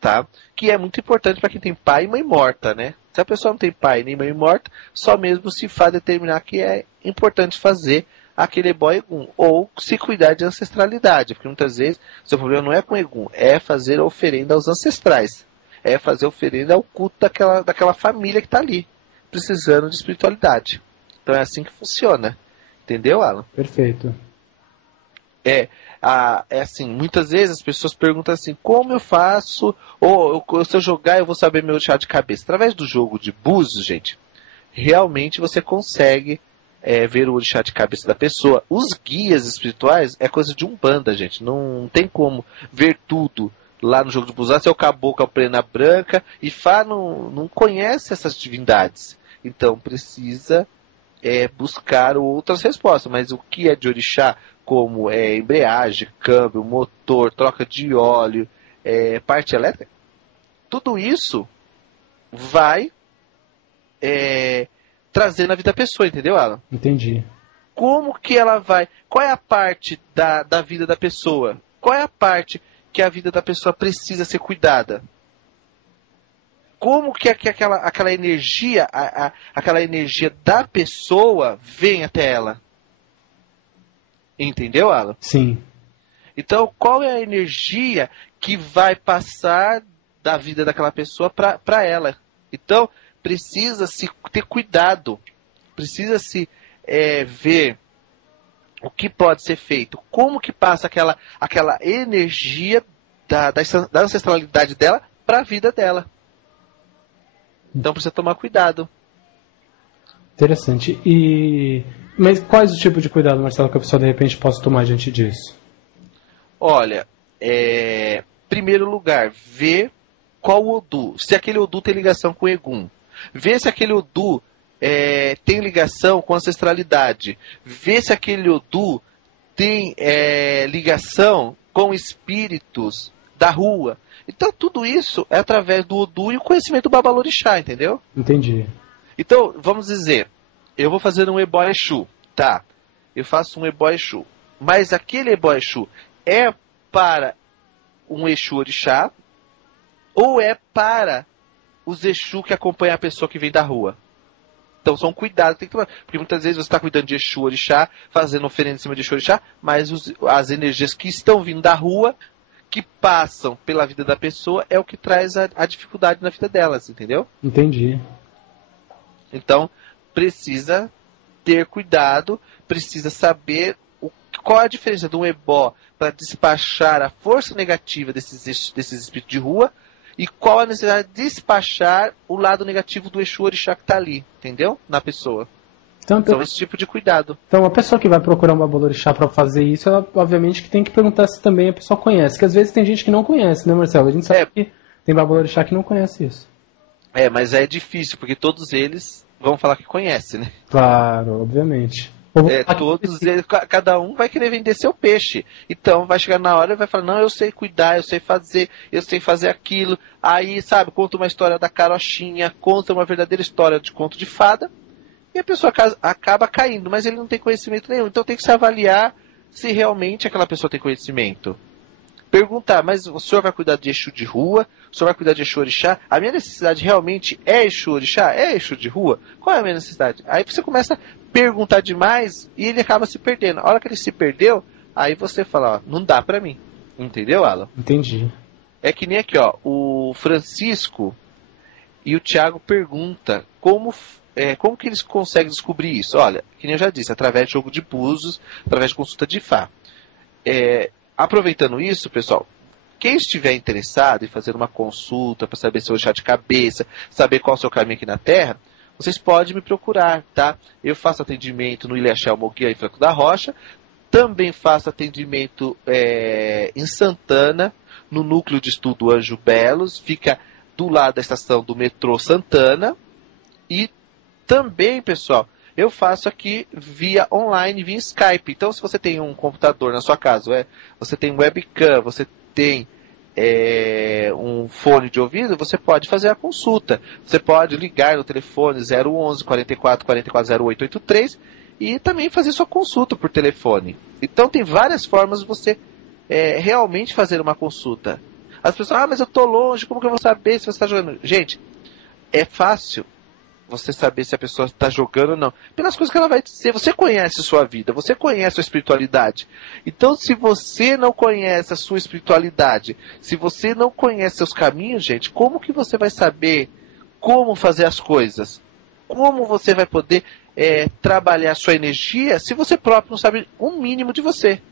tá? Que é muito importante para quem tem pai e mãe morta, né? Se a pessoa não tem pai nem mãe morta, só mesmo se faz determinar que é importante fazer aquele ebó Egum, ou se cuidar de ancestralidade, porque muitas vezes seu problema não é com Egum, é fazer oferenda aos ancestrais, é fazer oferenda ao culto daquela família que está ali, precisando de espiritualidade. Então é assim que funciona, entendeu, Alan? Perfeito. É assim, muitas vezes as pessoas perguntam assim, como eu faço, ou se eu jogar eu vou saber meu chá de cabeça. Através do jogo de búzios, gente, realmente você consegue ver o orixá de cabeça da pessoa. Os guias espirituais é coisa de Umbanda, gente. Não tem como ver tudo. Lá no jogo de Búzios, é o caboclo, a prena branca, e Fá não conhece essas divindades. Então precisa buscar outras respostas. Mas o que é de orixá, como embreagem, câmbio, motor, troca de óleo, parte elétrica, tudo isso vai trazer na vida da pessoa, entendeu, Alan? Entendi. Como que ela vai? Qual é a parte da vida da pessoa? Qual é a parte que a vida da pessoa precisa ser cuidada? Como que aquela energia, aquela energia da pessoa vem até ela? Entendeu, Alan? Sim. Então, qual é a energia que vai passar da vida daquela pessoa para ela? Então, precisa-se ter cuidado. Precisa-se ver o que pode ser feito. Como que passa aquela energia da ancestralidade dela para a vida dela. Então precisa tomar cuidado. Interessante. Mas quais o tipo de cuidado, Marcelo, que a pessoa de repente possa tomar diante disso? Olha, primeiro lugar, ver qual Odu. Se aquele Odu tem ligação com o Egum. Ver se aquele Odu tem ligação com a ancestralidade. Ver se aquele Odu tem ligação com espíritos da rua. Então tudo isso é através do Odu e o conhecimento do Babalorixá, entendeu? Entendi. Então, vamos dizer, eu vou fazer um Ebó Exu, tá? Eu faço um Ebó Exu. Mas aquele Ebó Exu é para um Exu Orixá ou é para os Exu que acompanham a pessoa que vem da rua? Então são cuidados que tem que tomar. Porque muitas vezes você está cuidando de Exu Orixá, fazendo oferenda em cima de Exu Orixá, mas as energias que estão vindo da rua, que passam pela vida da pessoa, é o que traz a dificuldade na vida delas, entendeu? Entendi. Então, precisa ter cuidado, precisa saber qual a diferença de um ebó para despachar a força negativa desses espíritos de rua e qual a necessidade de despachar o lado negativo do Exu Orixá que está ali, entendeu? Na pessoa. Então, esse tipo de cuidado. Então, a pessoa que vai procurar um Babalorixá para fazer isso, ela obviamente que tem que perguntar se também a pessoa conhece. Que às vezes tem gente que não conhece, né, Marcelo? A gente sabe que tem Babalorixá que não conhece isso. Mas é difícil, porque todos eles vão falar que conhecem, né? Claro, obviamente. Todos eles, cada um vai querer vender seu peixe. Então vai chegar na hora e vai falar, não, eu sei cuidar, eu sei fazer aquilo. Aí, sabe, conta uma história da carochinha, conta uma verdadeira história de conto de fada. E a pessoa acaba caindo, mas ele não tem conhecimento nenhum. Então tem que se avaliar se realmente aquela pessoa tem conhecimento. Perguntar, mas o senhor vai cuidar de Exu de rua? O senhor vai cuidar de Exu Orixá? A minha necessidade realmente é Exu Orixá? É Exu de rua? Qual é a minha necessidade? Aí você começa a perguntar demais e ele acaba se perdendo. A hora que ele se perdeu, aí você fala, ó, não dá pra mim. Entendeu, Alan? Entendi. É que nem aqui, ó, o Francisco e o Thiago perguntam como que eles conseguem descobrir isso? Olha, que nem eu já disse, através de jogo de búzios, através de consulta de Fá. Aproveitando isso, pessoal, quem estiver interessado em fazer uma consulta para saber seu chá de cabeça, saber qual é o seu caminho aqui na Terra, vocês podem me procurar, tá? Eu faço atendimento no Ilhéu Moguia e Franco da Rocha, também faço atendimento em Santana, no Núcleo de Estudo Anjo Belos, fica do lado da estação do metrô Santana, e também, pessoal, eu faço aqui via online, via Skype. Então, se você tem um computador na sua casa, você tem webcam, você tem um fone de ouvido, você pode fazer a consulta. Você pode ligar no telefone 011 44 44 0883 e também fazer sua consulta por telefone. Então, tem várias formas de você realmente fazer uma consulta. As pessoas, mas eu estou longe, como que eu vou saber se você está jogando? Gente, é fácil você saber se a pessoa está jogando ou não. Pelas coisas que ela vai dizer. Você conhece sua vida, você conhece a sua espiritualidade. Então, se você não conhece a sua espiritualidade, se você não conhece seus caminhos, gente, como que você vai saber como fazer as coisas? Como você vai poder trabalhar a sua energia se você próprio não sabe um mínimo de você?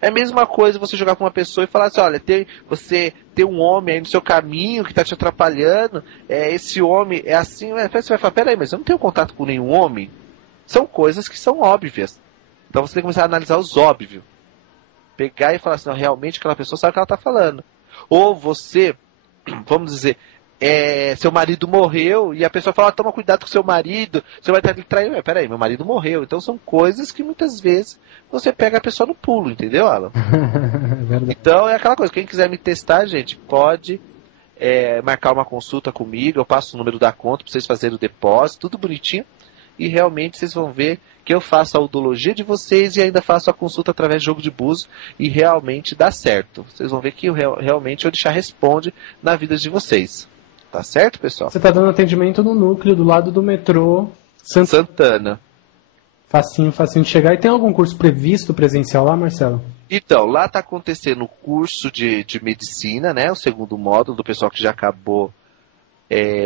É a mesma coisa você jogar com uma pessoa e falar assim, olha, você tem um homem aí no seu caminho que está te atrapalhando, esse homem é assim, você vai falar, peraí, mas eu não tenho contato com nenhum homem? são coisas que são óbvias. Então você tem que começar a analisar os óbvios. Pegar e falar assim, não, realmente aquela pessoa sabe o que ela está falando. Ou você, vamos dizer, seu marido morreu e a pessoa fala, toma cuidado com seu marido vai estar traindo. Peraí, meu marido morreu. Então são coisas que muitas vezes você pega a pessoa no pulo, entendeu, Alan? Então é aquela coisa, quem quiser me testar, gente, pode marcar uma consulta comigo, eu passo o número da conta para vocês fazerem o depósito, tudo bonitinho. E realmente vocês vão ver que eu faço a udologia de vocês e ainda faço a consulta através de jogo de búzio e realmente dá certo. Vocês vão ver que realmente o Orixá responde na vida de vocês. Tá certo, pessoal? Você está dando atendimento no núcleo, do lado do metrô Santana. Facinho de chegar. E tem algum curso previsto presencial lá, Marcelo? Então, lá está acontecendo o curso de medicina, né? O segundo módulo do pessoal que já acabou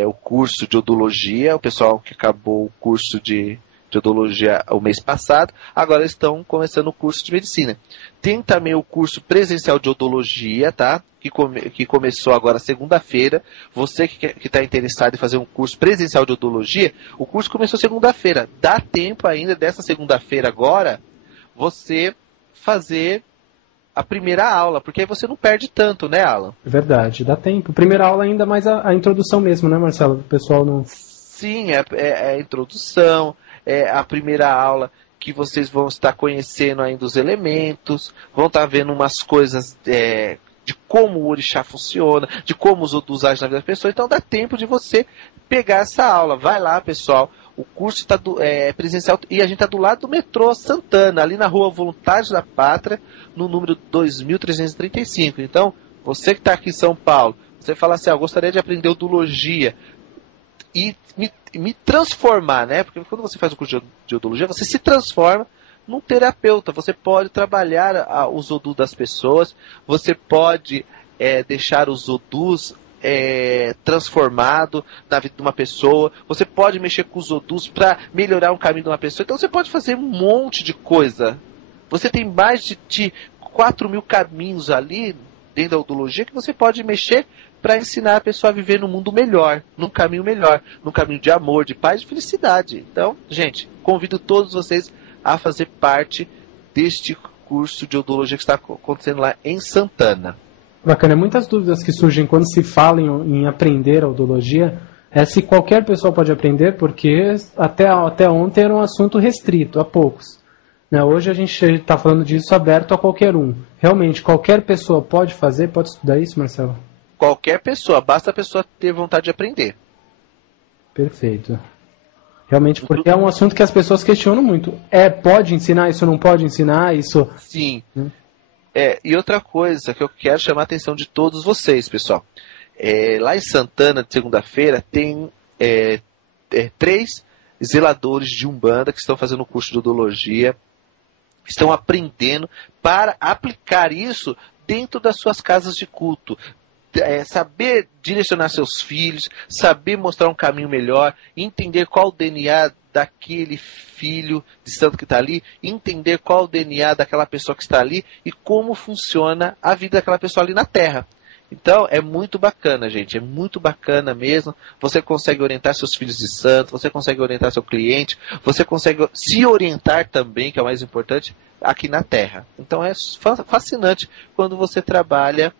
o curso de odologia, o pessoal que acabou o curso de odologia o mês passado, agora estão começando o curso de medicina. Tem também o curso presencial de odologia, tá? Que começou agora segunda-feira. Você que está interessado em fazer um curso presencial de odologia, o curso começou segunda-feira. Dá tempo ainda dessa segunda-feira agora, você fazer a primeira aula, porque aí você não perde tanto, né, Alan? É verdade, dá tempo. Primeira aula ainda mais a introdução mesmo, né, Marcelo? O pessoal não... Sim, é a introdução, é a primeira aula que vocês vão estar conhecendo ainda os elementos, vão estar vendo umas coisas de como o orixá funciona, de como os odus agem na vida da pessoa, então dá tempo de você pegar essa aula. Vai lá, pessoal. O curso está presencial e a gente está do lado do metrô Santana, ali na rua Voluntários da Pátria, no número 2335. Então, você que está aqui em São Paulo, você fala assim, eu gostaria de aprender odologia e me transformar, né? Porque quando você faz o curso de odologia, você se transforma num terapeuta. Você pode trabalhar os odus das pessoas, você pode deixar os odus transformado na vida de uma pessoa, você pode mexer com os odus para melhorar o caminho de uma pessoa, então você pode fazer um monte de coisa. Você tem mais de 4.000 caminhos ali dentro da odologia que você pode mexer para ensinar a pessoa a viver num mundo melhor, num caminho melhor, num caminho de amor, de paz, de felicidade. Então, gente, convido todos vocês a fazer parte deste curso de odologia que está acontecendo lá em Santana. Bacana, muitas dúvidas que surgem quando se fala em aprender a odologia é se qualquer pessoa pode aprender, porque até ontem era um assunto restrito, a poucos. Né? Hoje a gente está falando disso aberto a qualquer um. Realmente, qualquer pessoa pode fazer, pode estudar isso, Marcelo? Qualquer pessoa, basta a pessoa ter vontade de aprender. Perfeito. Realmente, porque é um assunto que as pessoas questionam muito. Pode ensinar isso, não pode ensinar isso? Sim. E outra coisa que eu quero chamar a atenção de todos vocês, pessoal. Lá em Santana, de segunda-feira, tem 3 zeladores de Umbanda que estão fazendo o curso de odologia, estão aprendendo para aplicar isso dentro das suas casas de culto. Saber direcionar seus filhos, saber mostrar um caminho melhor, entender qual o DNA daquele filho de santo que está ali, entender qual o DNA daquela pessoa que está ali e como funciona a vida daquela pessoa ali na Terra. Então é muito bacana, gente, é muito bacana mesmo. Você consegue orientar seus filhos de santo, você consegue orientar seu cliente, você consegue se orientar também, que é o mais importante, aqui na Terra. Então é fascinante quando você trabalha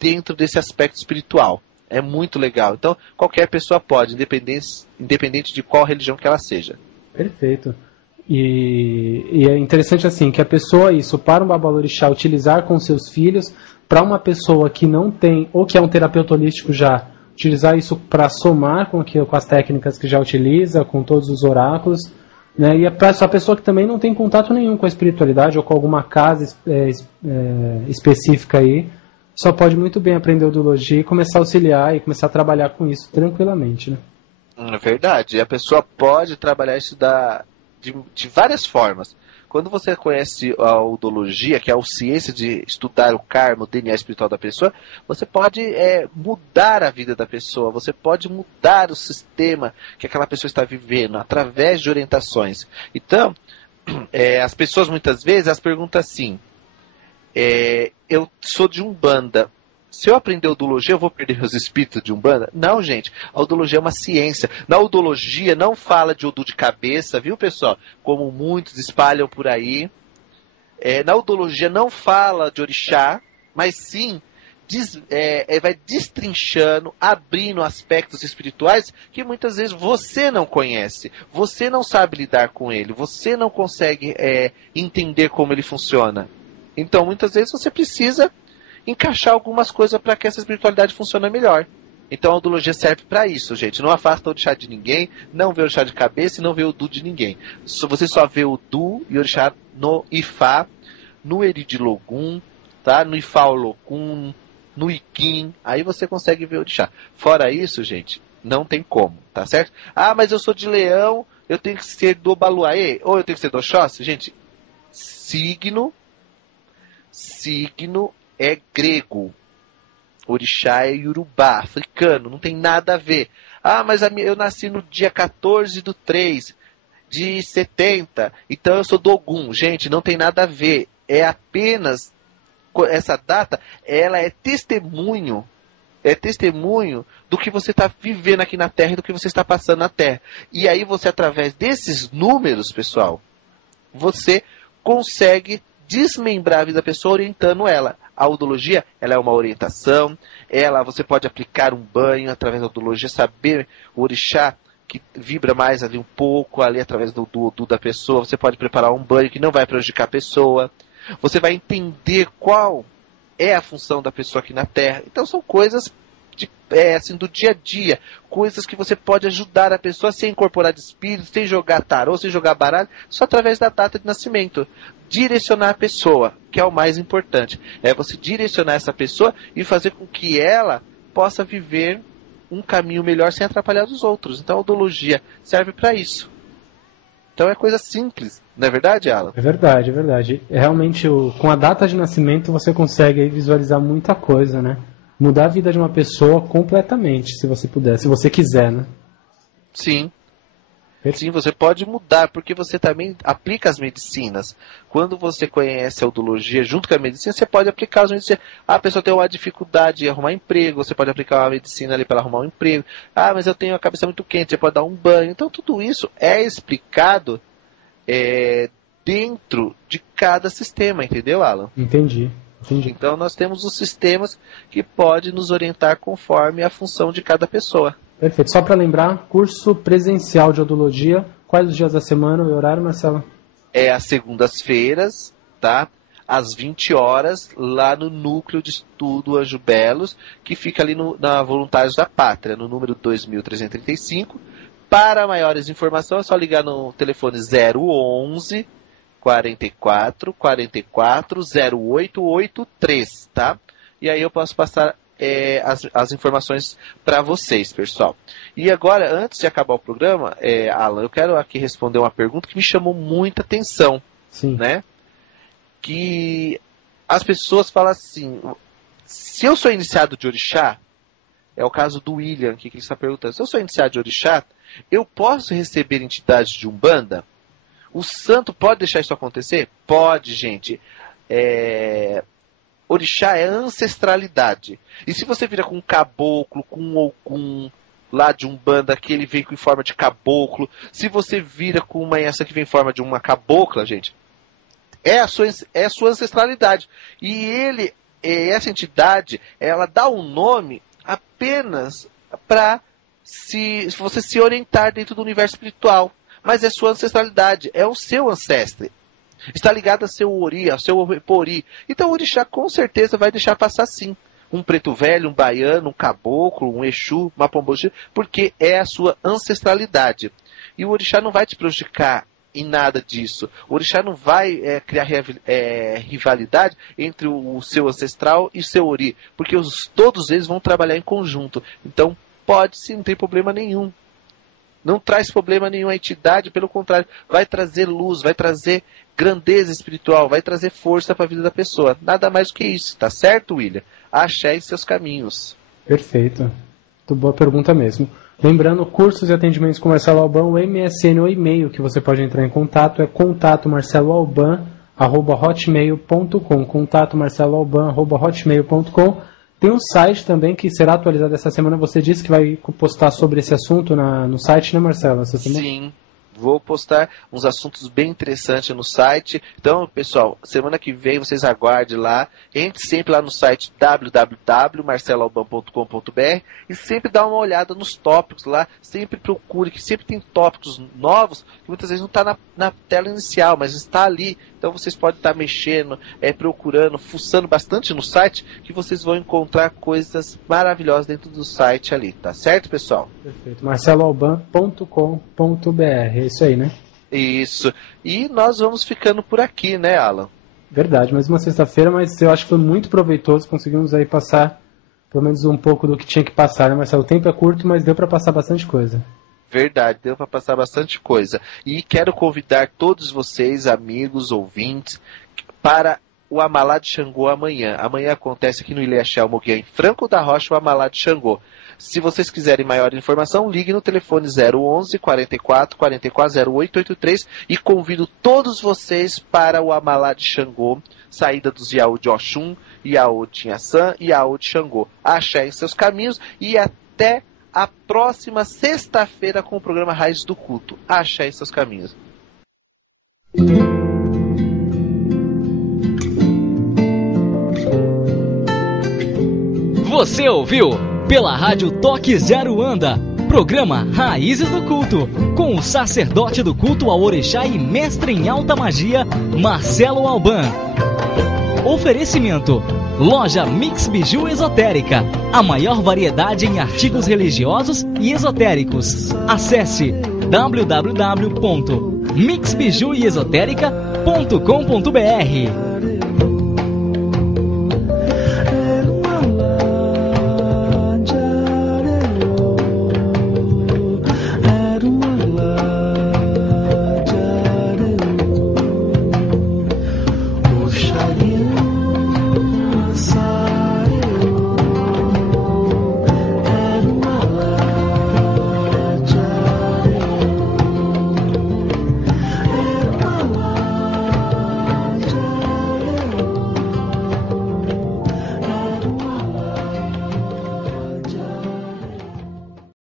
dentro desse aspecto espiritual. É muito legal. Então, qualquer pessoa pode, independente de qual religião que ela seja. Perfeito. E é interessante assim, que a pessoa, para um babalorixá utilizar com seus filhos, para uma pessoa que não tem, ou que é um terapeuta holístico já, utilizar isso para somar com as técnicas que já utiliza, com todos os oráculos, né? E para essa pessoa que também não tem contato nenhum com a espiritualidade ou com alguma casa específica aí, só pode muito bem aprender odologia e começar a auxiliar e começar a trabalhar com isso tranquilamente, né? É verdade. A pessoa pode trabalhar isso de várias formas. Quando você conhece a odologia, que é a ciência de estudar o karma, o DNA espiritual da pessoa, você pode mudar a vida da pessoa, você pode mudar o sistema que aquela pessoa está vivendo através de orientações. Então, as pessoas muitas vezes perguntam assim, eu sou de Umbanda, se eu aprender Udologia, eu vou perder meus espíritos de Umbanda? Não, gente. A Udologia é uma ciência. Na Udologia não fala de Odu de cabeça, viu, pessoal? Como muitos espalham por aí. Na Udologia não fala de Orixá, mas sim vai destrinchando, abrindo aspectos espirituais que muitas vezes você não conhece. Você não sabe lidar com ele. Você não consegue entender como ele funciona. Então, muitas vezes você precisa encaixar algumas coisas para que essa espiritualidade funcione melhor. Então a Udologia serve para isso, gente. Não afasta o Orixá de ninguém, não vê o Orixá de cabeça e não vê o Odu de ninguém. Você só vê o Odu e o Orixá no Ifá, no Eridilogum, tá? No Ifaolocum, no Iquim. Aí você consegue ver o Orixá. Fora isso, gente, não tem como, tá certo? Ah, mas eu sou de Leão, eu tenho que ser do Baluaê, ou eu tenho que ser do Oxóssi? Gente, signo é grego. Orixá é Yorubá, africano, não tem nada a ver. Ah, mas eu nasci no dia 14/3 de 70, então eu sou do Ogum. Gente, não tem nada a ver. É apenas, essa data, ela é testemunho do que você está vivendo aqui na Terra e do que você está passando na Terra. E aí você, através desses números, pessoal, você consegue desmembrar a vida da pessoa orientando ela. A Udologia, ela é uma orientação, você pode aplicar um banho através da Udologia, saber o Orixá que vibra mais ali um pouco, ali através do da pessoa. Você pode preparar um banho que não vai prejudicar a pessoa. Você vai entender qual é a função da pessoa aqui na Terra. Então são coisas assim, do dia a dia, coisas que você pode ajudar a pessoa sem incorporar de espírito, sem jogar tarô, sem jogar baralho, só através da data de nascimento. Direcionar a pessoa, que é o mais importante. É você direcionar essa pessoa e fazer com que ela possa viver um caminho melhor sem atrapalhar os outros. Então a Udologia serve para isso. Então é coisa simples, não é verdade, Alan? É verdade, é verdade. Realmente, com a data de nascimento você consegue visualizar muita coisa, né? Mudar a vida de uma pessoa completamente, se você puder, se você quiser, né? Sim. Sim, você pode mudar, porque você também aplica as medicinas. Quando você conhece a Udologia junto com a medicina, você pode aplicar as medicinas. A pessoa tem uma dificuldade de arrumar emprego, você pode aplicar uma medicina ali para arrumar um emprego. Ah, mas eu tenho a cabeça muito quente, você pode dar um banho. Então tudo isso é explicado dentro de cada sistema, entendeu, Alan? Entendi. Então nós temos os sistemas que podem nos orientar conforme a função de cada pessoa. Perfeito. Só para lembrar, curso presencial de Odologia, quais os dias da semana e horário, Marcelo? É às segundas-feiras, tá? Às 20 horas, lá no Núcleo de Estudo Anjo Belos, que fica ali na Voluntários da Pátria, no número 2335. Para maiores informações, é só ligar no telefone 011 44 44 0883, tá? E aí eu posso passar as informações para vocês, pessoal. E agora, antes de acabar o programa, Alan, eu quero aqui responder uma pergunta que me chamou muita atenção. Sim. Né? Que as pessoas falam assim, se eu sou iniciado de Orixá, é o caso do William, que ele está perguntando, se eu sou iniciado de Orixá, eu posso receber entidades de Umbanda? O santo pode deixar isso acontecer? Pode, gente. Orixá é ancestralidade. E se você vira com um caboclo, com um Ogum lá de Umbanda, que ele vem em forma de caboclo, se você vira com uma essa que vem em forma de uma cabocla, gente, é a sua ancestralidade. E essa entidade, ela dá um nome apenas para você se orientar dentro do universo espiritual. Mas é sua ancestralidade, é o seu ancestre. Está ligado a seu Ori, ao seu Opori. Então o Orixá com certeza vai deixar passar sim. Um preto velho, um baiano, um caboclo, um Exu, uma pombogira, porque é a sua ancestralidade. E o Orixá não vai te prejudicar em nada disso. O Orixá não vai criar rivalidade entre o seu ancestral e o seu Ori, porque todos eles vão trabalhar em conjunto. Então pode sim, não tem problema nenhum. Não traz problema nenhum a entidade, pelo contrário, vai trazer luz, vai trazer grandeza espiritual, vai trazer força para a vida da pessoa. Nada mais do que isso, tá certo, William? Axé em seus caminhos. Perfeito. Muito boa pergunta mesmo. Lembrando, cursos e atendimentos com Marcelo Alban, o MSN ou e-mail que você pode entrar em contato é contatomarceloalban@hotmail.com. contatomarceloalban@hotmail.com. Tem um site também que será atualizado essa semana. Você disse que vai postar sobre esse assunto no site, né, Marcelo? Essa semana? Sim. Vou postar uns assuntos bem interessantes no site. Então, pessoal, semana que vem vocês aguardem lá. Entre sempre lá no site www.marceloalban.com.br e sempre dá uma olhada nos tópicos lá. Sempre procure, que sempre tem tópicos novos que muitas vezes não está na tela inicial, mas está ali. Então vocês podem estar mexendo, procurando, fuçando bastante no site, que vocês vão encontrar coisas maravilhosas dentro do site ali. Tá certo, pessoal? Perfeito. marceloalban.com.br. É isso aí, né? Isso. E nós vamos ficando por aqui, né, Alan? Verdade, mais uma sexta-feira, mas eu acho que foi muito proveitoso. Conseguimos aí passar pelo menos um pouco do que tinha que passar, né, Marcelo? O tempo é curto, mas deu para passar bastante coisa. Verdade, deu para passar bastante coisa. E quero convidar todos vocês, amigos, ouvintes, para o Amalá de Xangô amanhã. Amanhã acontece aqui no Ilhéus Moguiã, em Franco da Rocha, o Amalá de Xangô. Se vocês quiserem maior informação, ligue no telefone 011 44 44 0883 e convido todos vocês para o Amalá de Xangô, saída dos Yaô de Oxum, Yaô de Inhaçã e Yaô de Xangô. Axé em seus caminhos e até a próxima sexta-feira com o programa Raízes do Culto. Axé em seus caminhos. Você ouviu pela Rádio Toque Aruanda, programa Raízes do Culto, com o sacerdote do culto ao Orixá e mestre em alta magia, Marcelo Alban. Oferecimento: Loja Mix Biju Esotérica, a maior variedade em artigos religiosos e esotéricos. Acesse www.mixbijuesotérica.com.br.